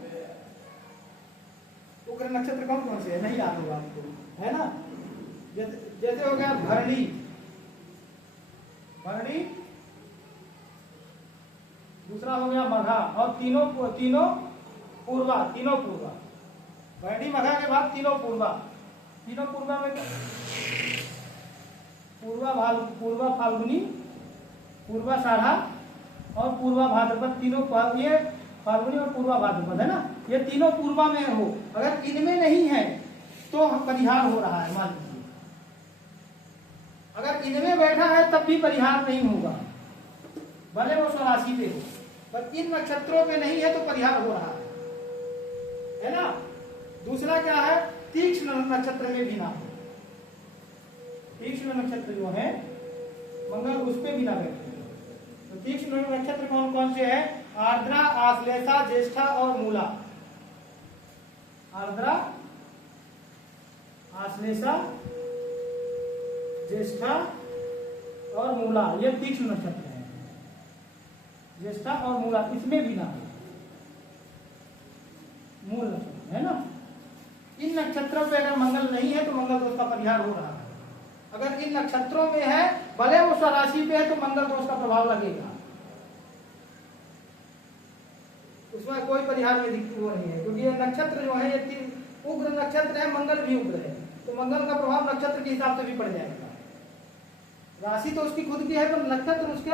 उग्र नक्षत्र कौन कौन से है, नहीं याद होगा आपको, है ना। जैसे हो गया भरणी, भरणी, दूसरा हो गया मघा, और तीनों पूर्वा, तीनों पूर्वा। भरणी मघा के बाद तीनों पूर्वा। तीनों पूर्वा में पूर्वा फाल्गुनी, पूर्वा साढ़ा और पूर्वा भाद्रपद, तीनों ये फाल्गुनी और पूर्वा भाद्रपद है ना, ये तीनों पूर्वा में हो। अगर इनमें नहीं है तो परिहार हो रहा है, मान लीजिए। अगर इनमें बैठा है तब भी परिहार नहीं होगा, भले वो 84 पे हो, पर इन नक्षत्रों पे नहीं है तो परिहार हो रहा है ना। दूसरा क्या है, तीक्ष्ण नक्षत्र में भी ना हो। तीक्ष्ण नक्षत्र जो है मंगल, उस पे भी ना बैठे। तो तीक्ष्ण नक्षत्र कौन कौन से है? आर्द्रा, आश्लेषा, ज्येष्ठा और मूला। आर्द्रा, आश्लेषा, ज्येष्ठा और मूला, ये तीक्ष्ण नक्षत्र है। ज्येष्ठा और मूला इसमें भी ना हो, मूल नक्षत्र है ना। इन नक्षत्रों पे अगर मंगल नहीं है तो मंगल दोष का परिहार हो रहा है। अगर इन नक्षत्रों में है, भले वो स्वराशि पे है, तो मंगल दोष का प्रभाव लगेगा, उसमें कोई परिहार नहीं है, क्योंकि ये नक्षत्र जो है ये उग्र नक्षत्र है, मंगल भी उग्र है, तो मंगल का प्रभाव नक्षत्र के हिसाब से भी पड़ जाएगा। राशि तो उसकी खुद की है, तो नक्षत्र उसके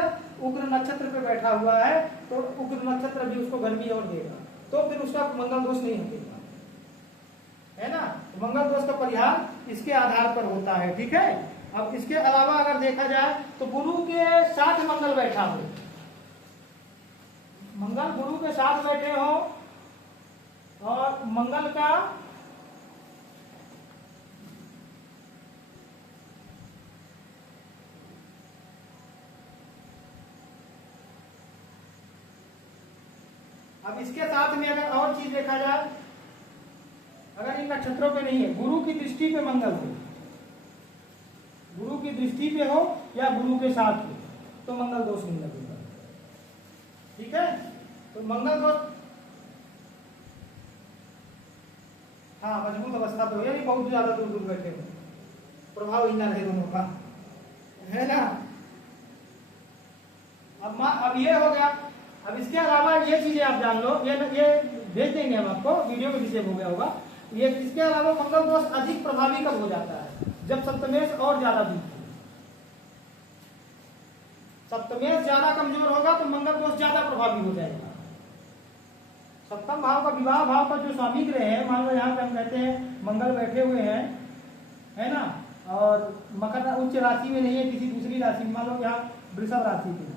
उग्र नक्षत्र पे बैठा हुआ है, तो उग्र नक्षत्र भी उसको गर्मी और देगा, तो फिर उसका मंगल दोष नहीं होगा, है ना। मंगल दोष का परिहार इसके आधार पर होता है, ठीक है। अब इसके अलावा अगर देखा जाए तो गुरु के साथ मंगल बैठा हो, मंगल गुरु के साथ बैठे हो, और मंगल का अब इसके साथ में अगर और चीज देखा जाए, अगर इन नक्षत्रों पे नहीं है, गुरु की दृष्टि पे मंगल हो, गुरु की दृष्टि पे हो या गुरु के साथ हो, तो मंगल दोष नहीं लगेगा, ठीक है। तो मंगल दोष, हाँ, मजबूत अवस्था पे हो, यानी बहुत ज्यादा दूर दूर बैठे हो, प्रभाव ही ना रहे दोनों का, है ना। अब ये हो गया। अब इसके अलावा ये चीजें आप जान लो, ये भेज देंगे हम आपको, वीडियो में भी सेव हो गया होगा। ये इसके अलावा मंगल दोष अधिक प्रभावी कब हो जाता है? जब सप्तमेश और ज्यादा वीक हो, सप्तमेश ज्यादा कमजोर होगा तो मंगल दोष ज्यादा प्रभावी हो जाएगा। सप्तम भाव का, विवाह भाव का जो स्वामी ग्रह है, मान लो यहाँ पे हम कहते हैं मंगल बैठे हुए हैं, है ना, और मकर उच्च राशि में नहीं है, किसी दूसरी राशि में, मान लो यहाँ वृषभ राशि पे है,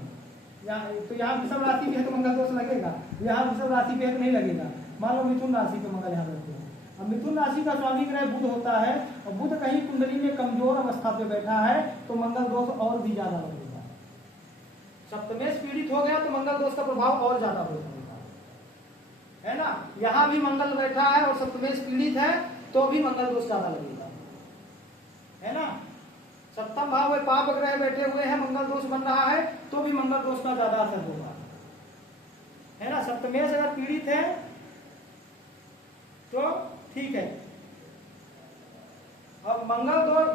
तो यहाँ वृषभ राशि पे है तो मंगल दोष लगेगा, यहाँ वृषभ राशि पे है तो नहीं लगेगा। मान लो मिथुन राशि पे मंगल यहाँ बैठे हैं, अब मिथुन राशि का स्वामी ग्रह बुध होता है, और बुध कहीं कुंडली में कमजोर अवस्था पे बैठा है, तो मंगल दोष और भी ज्यादा लगेगा। सप्तमेश पीड़ित हो गया तो मंगल दोष का प्रभाव और ज्यादा हो जाएगा, है ना। यहाँ भी मंगल बैठा है और सप्तमेश पीड़ित है तो भी मंगल दोष ज्यादा लगेगा, है ना। सप्तम भाव में पाप ग्रह बैठे हुए हैं, मंगल दोष बन रहा है तो भी मंगल दोष का ज्यादा असर होगा, है ना। सप्तमेश अगर पीड़ित है तो ठीक है। अब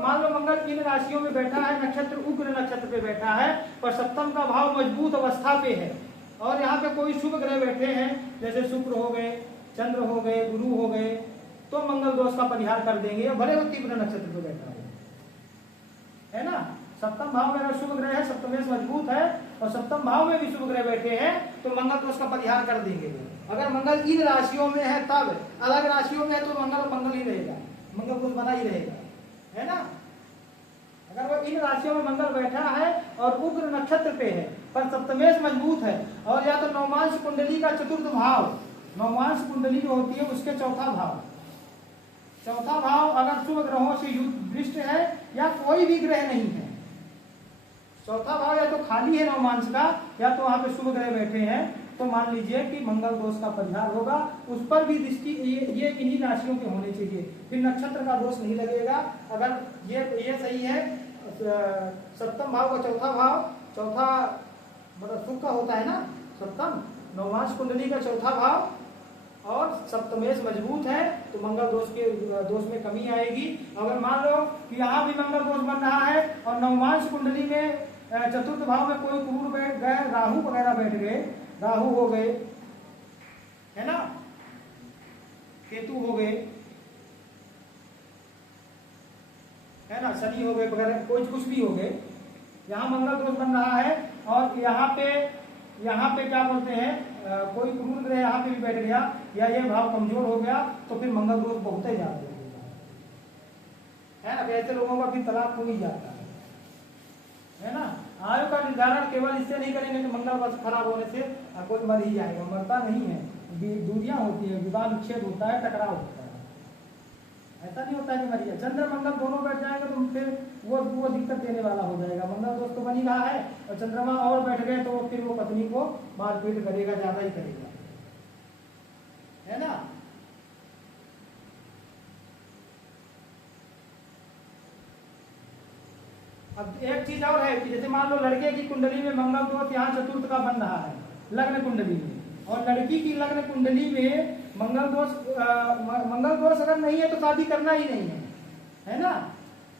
मान लो मंगल इन राशियों में बैठा है, नक्षत्र उग्र नक्षत्र पे बैठा है, पर सप्तम का भाव मजबूत अवस्था पे है, और यहाँ पे कोई शुभ ग्रह बैठे हैं, जैसे शुक्र हो गए, चंद्र हो गए, गुरु हो गए, तो मंगल दोष का परिहार कर देंगे, भले वो तीव्र नक्षत्र पे बैठा है ना। सप्तम भाव में अगर शुभ ग्रह है, सप्तमेश मजबूत है, और सप्तम भाव में भी शुभ ग्रह बैठे हैं, तो मंगल दोष का परिहार कर देंगे। अगर मंगल इन राशियों में है तब, अलग राशियों में है तो मंगल ही रहेगा, मंगल दोष बना ही रहेगा, है ना। अगर वो इन राशियों में मंगल बैठा है और उग्र नक्षत्र पे है, पर सप्तमेश मजबूत है, और या तो नवमांश कुंडली का चतुर्थ भाव, नवमांश कुंडली जो होती है उसके चौथा भाव अगर शुभ ग्रहों से युक्त है या कोई भी ग्रह नहीं है, चौथा भाव या तो खाली है नवमांश का, या तो वहां पे शुभ ग्रह बैठे हैं, तो मान लीजिए कि मंगल दोष का परिहार होगा। उस पर भी दृष्टि ये इन्हीं राशियों के होने चाहिए, फिर नक्षत्र का दोष नहीं लगेगा। अगर ये सही है, सप्तम भाव का चौथा मतलब सुख का होता है ना, सप्तम नवमांश कुंडली का चौथा भाव, और सप्तमेश मजबूत है, तो मंगल दोष में कमी आएगी। अगर मान लो कि यहाँ भी मंगल दोष बन रहा है और नवमांश कुंडली में चतुर्थ भाव में कोई क्रूर बैठ गए, राहु वगैरह बैठ गए, राहु हो गए, है ना, केतु हो गए, है ना, शनि हो गए वगैरह, कोई कुछ भी हो गए, यहाँ मंगल दोष बन रहा है, और यहाँ पे क्या बोलते हैं, कोई क्रूर ग्रह यहाँ पे भी बैठ गया, या ये भाव कमजोर हो गया, तो फिर मंगल दोष बहुत ही ज्यादा है ना। ऐसे लोगों का फिर तलाक हो ही जाता है ना। आयु का निर्धारण केवल इससे नहीं करेंगे कि मंगल वर्ष खराब होने से कोई मर ही जाएगा, मरता नहीं है, दूरियां होती है, विवाह विच्छेद होता है, टकराव होता है, ऐसा नहीं होता है कि मर जाए। चंद्र मंगल दोनों बैठ जाएंगे तो फिर वो दिक्कत देने वाला हो जाएगा। मंगल दोष तो बन ही रहा है, और चंद्रमा और बैठ गए तो फिर वो पत्नी को मारपीट करेगा, ज्यादा ही करेगा, है ना। अब एक चीज और है कि जैसे मान लो लड़के की कुंडली में मंगल दोष यहाँ चतुर्थ का बन रहा है लग्न कुंडली में, और लड़की की लग्न कुंडली में मंगल दोष अगर नहीं है तो शादी करना ही नहीं है ना।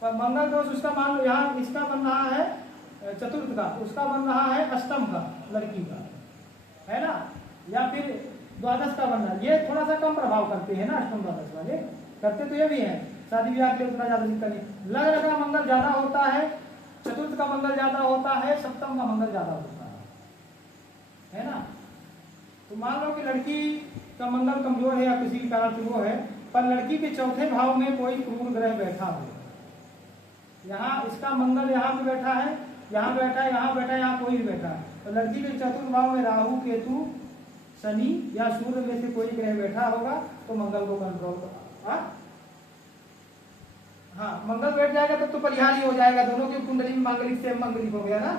पर मंगल दोष उसका मान लो यहाँ इसका बन रहा है चतुर्थ का, उसका बन रहा है अष्टम का लड़की का, है ना, या फिर द्वादश का बन रहा है। ये थोड़ा सा कम प्रभाव करते हैं ना, अष्टम द्वादश वाले करते तो ये भी है, शादी ब्याह के उतना ज्यादा दिक्कत नहीं। लग्न का मंगल ज्यादा होता है, चतुर्थ का मंगल ज्यादा होता है, सप्तम का मंगल ज्यादा होता है ना। तो मान लो कि लड़की का मंगल कमजोर है या किसी कारण से वो है, पर लड़की के चौथे भाव में कोई क्रूर ग्रह बैठा हो, यहाँ इसका मंगल यहाँ पे बैठा है, यहाँ बैठा है, यहाँ बैठा है, यहाँ कोई भी बैठा है, तो लड़की के चतुर्थ भाव में राहु केतु शनि या सूर्य में से कोई ग्रह बैठा होगा तो मंगल को कंट्रोल, हाँ मंगल बैठ जाएगा तब तो परिहार ही हो जाएगा। दोनों की कुंडली में मांगलिक से मांगलिक हो गया ना,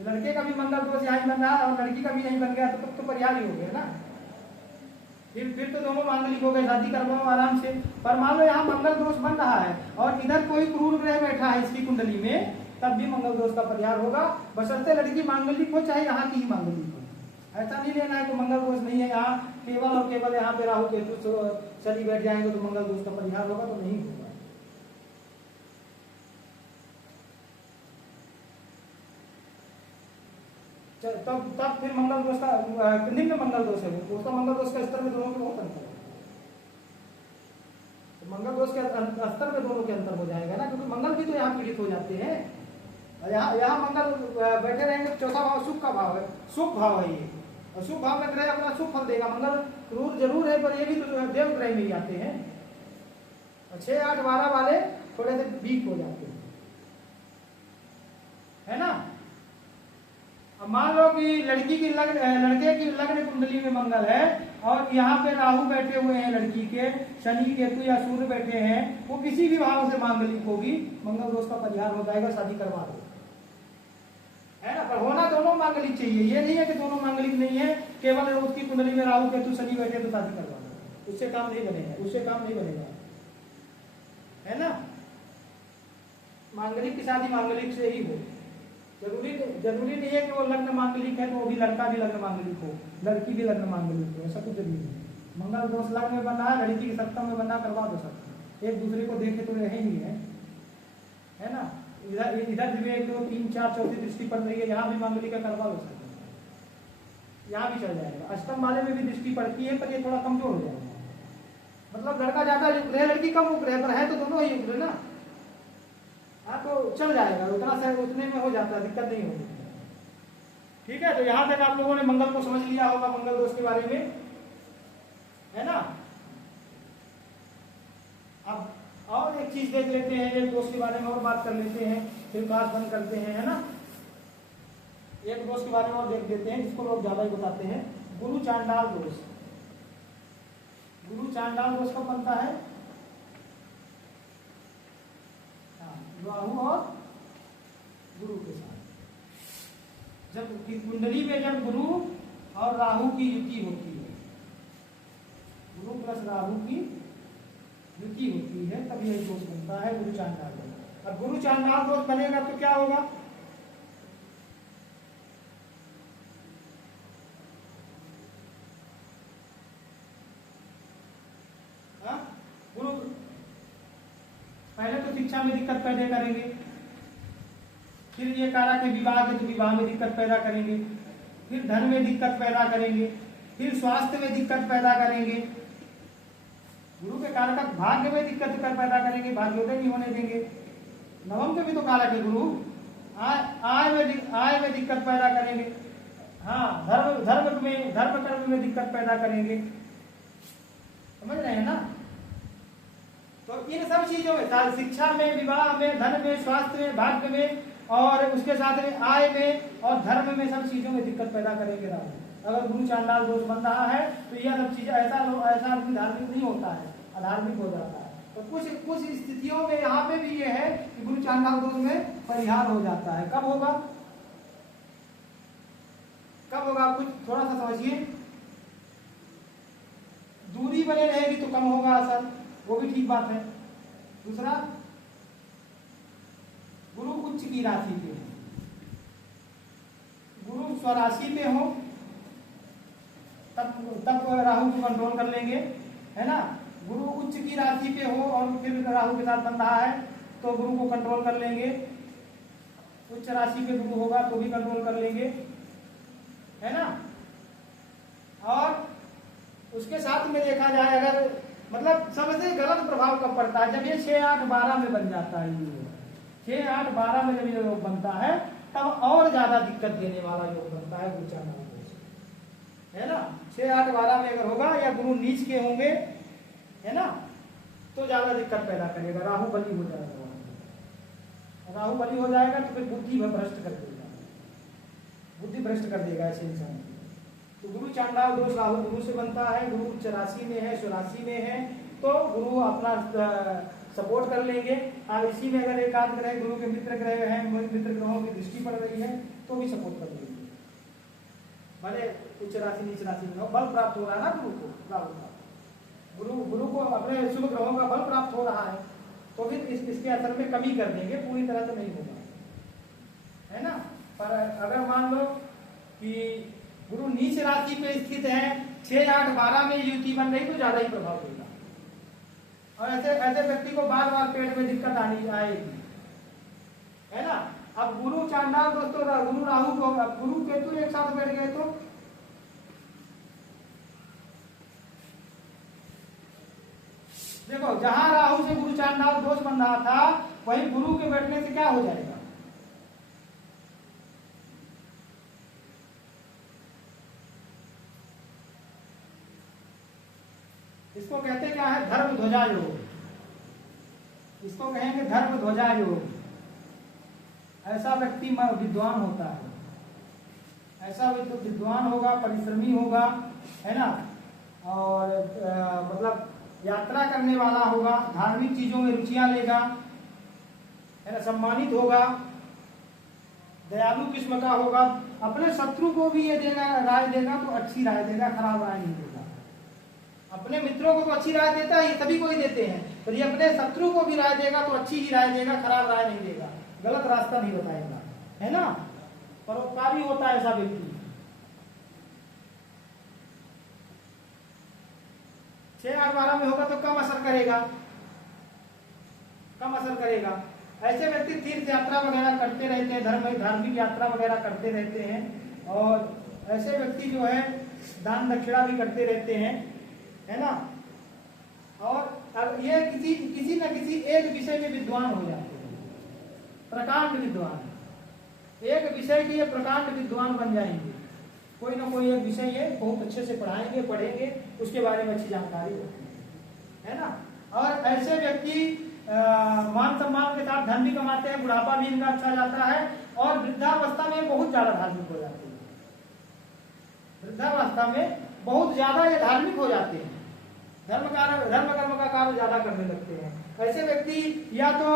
लड़के का भी मंगल दोष यहाँ बन रहा और लड़की का भी नहीं बन गया तो तब तो परिहार ही हो गया ना। फिर तो दोनों मांगलिक हो गए, शादी करवाओ आराम से। पर मान लो यहाँ मंगल दोष बन रहा है और इधर कोई क्रूर ग्रह बैठा है इसकी कुंडली में, तब भी मंगल दोष का परिहार होगा, बशर्ते लड़की मांगलिक हो चाहे यहाँ की ही मांगलिक हो। ऐसा नहीं लेना है कि मंगल दोष नहीं है, यहाँ केवल और केवल यहाँ पे राहु केतु शनि बैठ जाएंगे तो मंगल दोष का परिहार होगा, तो नहीं होगा। तब फिर मंगल दोष का निम्न मंगल दोष है, उसका मंगल दोष का स्तर में दोनों के बहुत अंतर है। तो मंगल दोष के स्तर में दोनों के अंतर हो जाएगा ना, क्योंकि मंगल भी तो यहाँ पीड़ित हो जाते हैं। यहाँ मंगल बैठे रहेंगे, चौथा भाव सुख का भाव है, शुभ भाव है ये, और शुभ भाव में ग्रह अपना शुभ फल देगा। मंगल क्रूर जरूर है पर ये भी तो देव ग्रह में ही आते हैं, 6, 8, 12 वाले थोड़े से वीक हो जाते हैं, है ना। अब मान लो कि लड़के की लग्न कुंडली में मंगल है और यहाँ पे राहु बैठे हुए हैं, लड़की के शनि केतु या सूर्य बैठे हैं, वो किसी भी भाव से मांगलिक होगी, मंगल दोष का परिहार हो जाएगा, शादी करवा दो, है ना। पर होना दोनों मांगलिक चाहिए, ये नहीं है कि दोनों मांगलिक नहीं है, केवल उसकी कुंडली में राहु केतु शनि बैठे तो शादी करवा दो, उससे काम नहीं बनेगा, है ना। मांगलिक की शादी मांगलिक से ही हो, जरूरी नहीं है कि वो लग्न मांगलिक है तो वो भी लड़का भी लग्न मांगलिक हो, लड़की भी लग्न मांगलिक हो, ऐसा कुछ जरूरी नहीं। मंगल दोष लग्न में बना है, लड़की के सप्तम में बना, करवा दो सकते, एक दूसरे को देखे तो रहे ही है, है ना। इधर इधर भी 1 2 3 4 चौथी दृष्टि पड़ रही है, यहाँ भी मांगलिक का करवा हो सकता है, यहाँ भी चल जाएगा। अष्टम वाले में भी दृष्टि पड़ती है पर ये थोड़ा कमजोर हो जाएगा, मतलब लड़का ज्यादा उग्र है लड़की कम उग्र है, पर है तो दोनों ही उग्र ना। हाँ तो चल जाएगा, उतना से उतने में हो जाता है, दिक्कत नहीं होगी। ठीक है, तो यहाँ तक आप लोगों ने मंगल को समझ लिया होगा, मंगल दोष के बारे में, है ना। अब और एक चीज देख लेते हैं, एक दोष के बारे में और बात कर लेते हैं, फिर बात बंद करते हैं, है ना। एक दोष के बारे में और देख देते हैं जिसको लोग ज्यादा ही बताते हैं, गुरु चांडाल दोष। गुरु चांडाल दोष कब बनता है? राहु और गुरु के साथ, जब कुंडली में जब गुरु और राहु की युति होती है, गुरु प्लस राहु की युति होती है, तब यह दोष बनता है गुरु चांडाल दोष। अब गुरु चांडाल दोष बनेगा तो क्या होगा? गुरु पहले तो शिक्षा में दिक्कत पैदा करेंगे, फिर ये कारक है विवाह के, तो विवाह में दिक्कत पैदा करेंगे, फिर धन में दिक्कत पैदा करेंगे, फिर स्वास्थ्य में दिक्कत पैदा करेंगे। गुरु के कारक भाग्य में दिक्कत पैदा करेंगे, भाग्योदय नहीं होने देंगे। नवम के भी तो कारक है गुरु, आय में दिक्कत पैदा करेंगे। हाँ, धर्म कर्म में दिक्कत पैदा करेंगे, समझ रहे हैं ना। तो इन सब चीजों में, शिक्षा में, विवाह में, धन में, स्वास्थ्य में, भाग्य में, और उसके साथ में आय में और धर्म में, सब चीजों में दिक्कत पैदा करेंगे राहु। अगर गुरु चांडाल दोष बन रहा है तो यह सब चीजें, ऐसा आदमी धार्मिक नहीं होता है, अधार्मिक हो जाता है। तो कुछ स्थितियों में यहाँ पे भी ये है कि गुरु चांडाल दोष में परिहार हो जाता है। कब होगा? कुछ थोड़ा सा समझिए। दूरी बने रहेगी तो कम होगा असर, वो भी ठीक बात है। दूसरा, गुरु उच्च की राशि पे हो, गुरु स्वराशि में हो, तब राहु को कंट्रोल कर लेंगे, है ना। गुरु उच्च की राशि पे हो और फिर राहु के साथ बन रहा है तो गुरु को कंट्रोल कर लेंगे। उच्च राशि पे गुरु होगा तो भी कंट्रोल कर लेंगे, है ना। और उसके साथ में देखा जाए, अगर मतलब सबसे गलत प्रभाव कब पड़ता है? जब ये 6 8 12 में बन जाता है। ये 6 8 12 में जब ये योग बनता है तब और ज्यादा दिक्कत देने वाला योग बनता है गुरु चांडाल दोष, है ना। 6 8 12 में अगर होगा या गुरु नीच के होंगे, है ना, तो ज्यादा दिक्कत पैदा करेगा। राहु बली हो जाएगा, राहु बली हो जाएगा तो फिर बुद्धि भ्रष्ट कर देगा, बुद्धि भ्रष्ट कर देगा ऐसे इंसान। तो गुरु चांडाल दोष राहु गुरु से बनता है, गुरु उच्च राशि में है, स्वराशि में है, तो गुरु अपना सपोर्ट कर लेंगे। और इसी में अगर एक आध ग्रह गुरु के मित्र ग्रह हैं, मित्र ग्रहों की दृष्टि पड़ रही है तो भी सपोर्ट कर लेंगे, भले उच्च राशि नीच राशि में हो। बल प्राप्त हो रहा है ना गुरु को, राहु का, गुरु को अपने शुभ ग्रहों का बल प्राप्त हो रहा है, तो फिर इसके असर में कमी कर देंगे, पूरी तरह से नहीं होगा, है ना। पर अगर मान लो कि गुरु नीच राशि पे स्थित है, 6 8 12 में युति बन रही तो ज्यादा ही प्रभाव देगा। और ऐसे व्यक्ति को बार बार पेट में दिक्कत आएगी, है ना। अब गुरु चांडाल दोस्तों, गुरु राहु को, अब गुरु केतु एक साथ बैठ गए तो देखो, जहां राहु से गुरु चांडाल दोष बन रहा था वहीं गुरु के बैठने से क्या हो जाएगा? इसको कहते क्या है? धर्म ध्वजा योग, इसको कहेंगे धर्म ध्वजा योग। ऐसा व्यक्ति विद्वान होता है, ऐसा विद्वान होगा, परिश्रमी होगा, है ना, और मतलब यात्रा करने वाला होगा, धार्मिक चीजों में रुचियां लेगा, है ना, सम्मानित होगा, दयालु किस्म का होगा, अपने शत्रु को भी ये देगा, राय देगा तो अच्छी राय देगा, खराब राय नहीं देगा। अपने मित्रों को तो अच्छी राय देता है, ये सभी को ही देते हैं, पर ये अपने शत्रु को भी राय देगा तो अच्छी ही राय देगा, खराब राय नहीं देगा, गलत रास्ता नहीं बताएगा, है ना। परोपकारी होता है ऐसा व्यक्ति। 6 8 12 में होगा तो कम असर करेगा, ऐसे व्यक्ति तीर्थ यात्रा वगैरह करते रहते हैं, धार्मिक यात्रा वगैरह करते रहते हैं, और ऐसे व्यक्ति जो है दान दक्षिणा भी करते रहते हैं, है ना। और अब ये किसी न किसी एक विषय में विद्वान हो जाते हैं, प्रकांड विद्वान, एक विषय के ये प्रकांड विद्वान बन जाएंगे। कोई ना कोई एक विषय ये बहुत अच्छे से पढ़ेंगे, उसके बारे में अच्छी जानकारी रखेंगे, है ना। और ऐसे व्यक्ति मान सम्मान के साथ धन भी कमाते हैं, बुढ़ापा भी इनका अच्छा जाता है, और वृद्धावस्था में बहुत ज्यादा धार्मिक हो जाते हैं। वृद्धावस्था में बहुत ज्यादा ये धार्मिक हो जाते हैं, धर्म कर्म का कार्य ज्यादा करने लगते हैं। ऐसे व्यक्ति या तो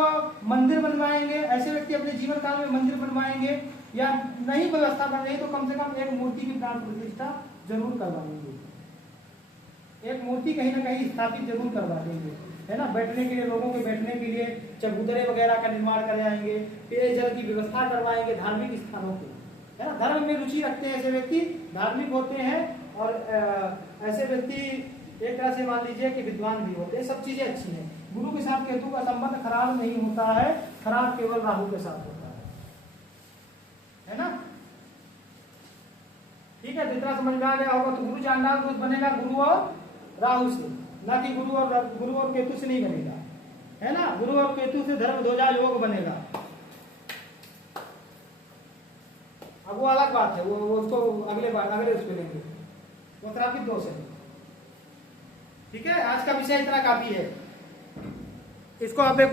मंदिर बनवाएंगे, ऐसे व्यक्ति अपने जीवन काल में मंदिर बनवाएंगे, या नहीं व्यवस्था बन रही तो कम से कम एक मूर्ति की प्राण प्रतिष्ठा जरूर करवा देंगे, एक मूर्ति कहीं ना कहीं स्थापित जरूर करवा देंगे, है ना। बैठने के लिए, लोगों के बैठने के लिए चबूतरे वगैरह का निर्माण करवाएंगे, पेयजल की व्यवस्था करवाएंगे धार्मिक स्थानों पे, है ना। धर्म में रुचि रखते हैं ऐसे व्यक्ति, धार्मिक होते हैं, और ऐसे व्यक्ति एक तरह से मान लीजिए कि विद्वान भी होते हैं। सब चीजें अच्छी हैं। गुरु के साथ केतु का संबंध खराब नहीं होता है, खराब केवल राहु के साथ होता है ना। ठीक है, जितना समझ में आ गया होगा। तो गुरु चांडाल दूत बनेगा गुरु और राहु से, ना कि गुरु और केतु से नहीं बनेगा, है ना। गुरु और केतु से धर्म ध्वजा योग बनेगा। अब वो अलग बात है, वो उसको अगले उस पे लेंगे, वो श्रापित दोष है। ठीक है, आज का विषय इतना काफी है। इसको आप एक